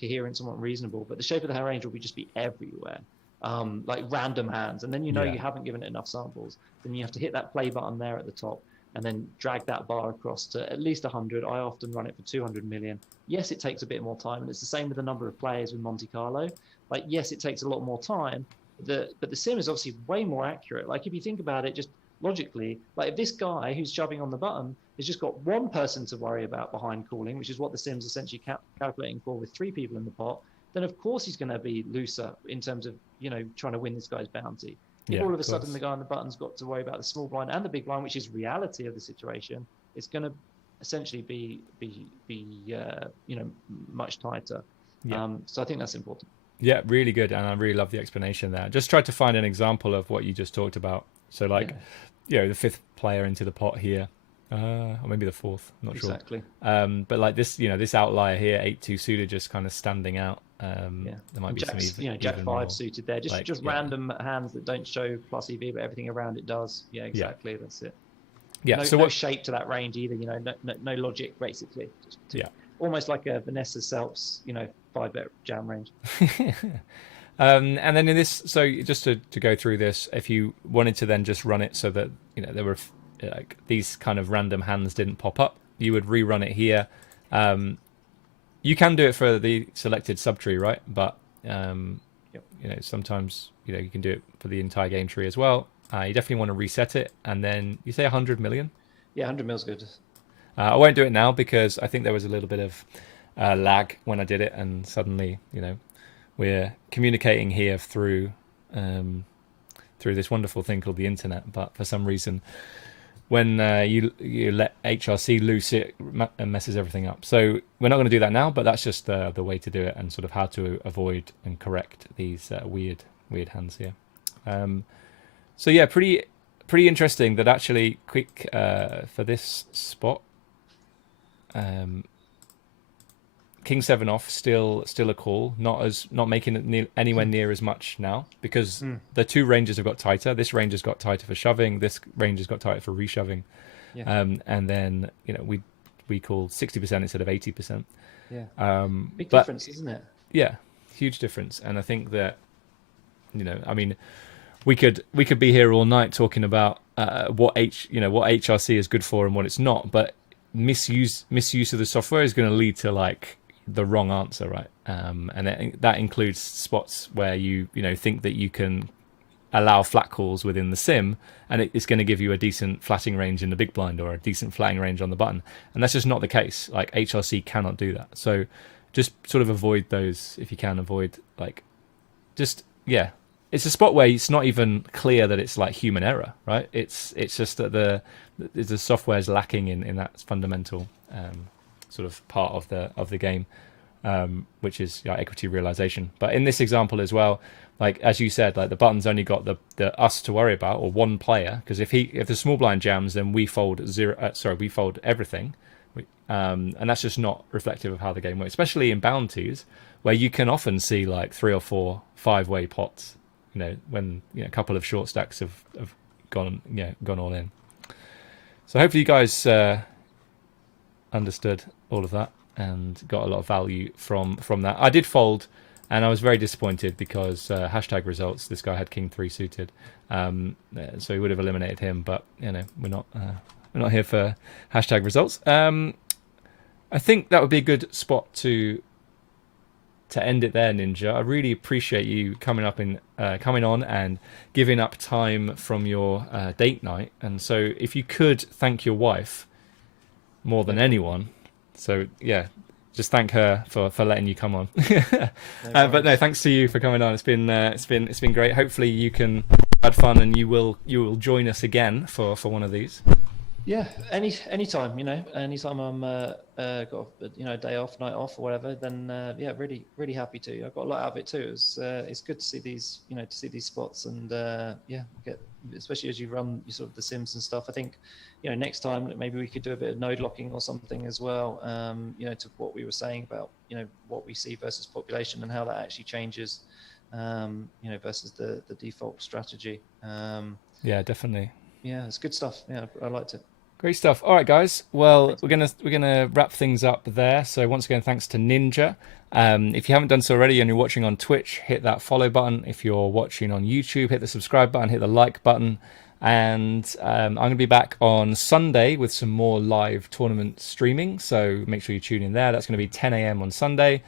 coherent, somewhat reasonable, but the shape of the range will just be everywhere. Like random hands, and then you haven't given it enough samples. Then you have to hit that play button there at the top and then drag that bar across to at least 100. I often run it for 200 million. Yes, it takes a bit more time, and it's the same with the number of players with Monte Carlo. Like, yes, it takes a lot more time, but the sim is obviously way more accurate. Like, if you think about it just logically, like if this guy who's shoving on the button has just got one person to worry about behind calling, which is what the sim's essentially calculating for with 3 people in the pot, then of course he's going to be looser in terms of trying to win this guy's bounty. If all of a sudden the guy on the button's got to worry about the small blind and the big blind, which is reality of the situation, it's going to essentially be much tighter. So I think that's important. Yeah, really good, and I really love the explanation there. Just tried to find an example of what you just talked about. So like the 5th player into the pot here, or maybe the 4th, I'm not sure exactly. But like this, this outlier here, 8-2 suited, just kind of standing out. There might be some Jack 5 suited there, just random hands that don't show plus EV, but everything around it does. Yeah, exactly. That's it. Yeah. No shape to that range either. No logic basically. Almost like a Vanessa Selps, 5-bet jam range. And then in this, so just to go through this, if you wanted to then just run it so that there were like these kind of random hands didn't pop up, you would rerun it here. You can do it for the selected subtree, right? But sometimes you can do it for the entire game tree as well. You definitely want to reset it, and then you say 100 million. Yeah, 100 mil's good. I won't do it now because I think there was a little bit of lag when I did it, and suddenly we're communicating here through this wonderful thing called the internet, but for some reason when you let HRC loose, it messes everything up. So we're not going to do that now, but that's just the way to do it, and sort of how to avoid and correct these weird hands here. So yeah, pretty interesting that actually quick for this spot. King 7 off, still a call, not making it anywhere near as much now, because the 2 ranges have got tighter. This range has got tighter for shoving. This range has got tighter for reshoving. And then we call 60% instead of 80%. Yeah. Big difference, isn't it? Yeah, huge difference. And I think that I mean, we could be here all night talking about what HRC is good for and what it's not, but misuse of the software is going to lead to like the wrong answer, right? And that includes spots where you think that you can allow flat calls within the sim, and it's going to give you a decent flatting range in the big blind or a decent flatting range on the button, and that's just not the case. Like HRC cannot do that. So just sort of avoid those if you can. Avoid it's a spot where it's not even clear that it's like human error, right? It's just that the software is lacking in that fundamental sort of part of the game, which is equity realization. But in this example as well, like as you said, like the button's only got the us to worry about, or one player, because if the small blind jams, then we fold we fold everything, and that's just not reflective of how the game works, especially in bounties, where you can often see like 3 or 4 5-way pots, when a couple of short stacks have gone all in. So hopefully you guys understood all of that and got a lot of value from that. I did fold, and I was very disappointed because hashtag results, this guy had king 3 suited, so he would have eliminated him. But we're not here for hashtag results. I think that would be a good spot to end it there, Ninja. I really appreciate you coming on and giving up time from your date night. And so if you could thank your wife more than anyone, so yeah, just thank her for letting you come on. But no, thanks to you for coming on. It's been great. Hopefully you can have fun, and you will join us again for one of these. Yeah, anytime, anytime I'm got a day off, night off, or whatever, then yeah, really happy to. I got a lot out of it too. It's good to see these, to see these spots, and yeah, especially as you run sort of the sims and stuff. I think, next time maybe we could do a bit of node locking or something as well. To what we were saying about what we see versus population and how that actually changes, versus the default strategy. Yeah, definitely. Yeah, it's good stuff. Yeah, I liked it. Great stuff. All right, guys. Well, we're gonna wrap things up there. So once again, thanks to Ninja. If you haven't done so already and you're watching on Twitch, hit that follow button. If you're watching on YouTube, hit the subscribe button, hit the like button. And I'm going to be back on Sunday with some more live tournament streaming. So make sure you tune in there. That's going to be 10 a.m. on Sunday.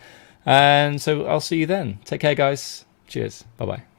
And so I'll see you then. Take care, guys. Cheers. Bye-bye.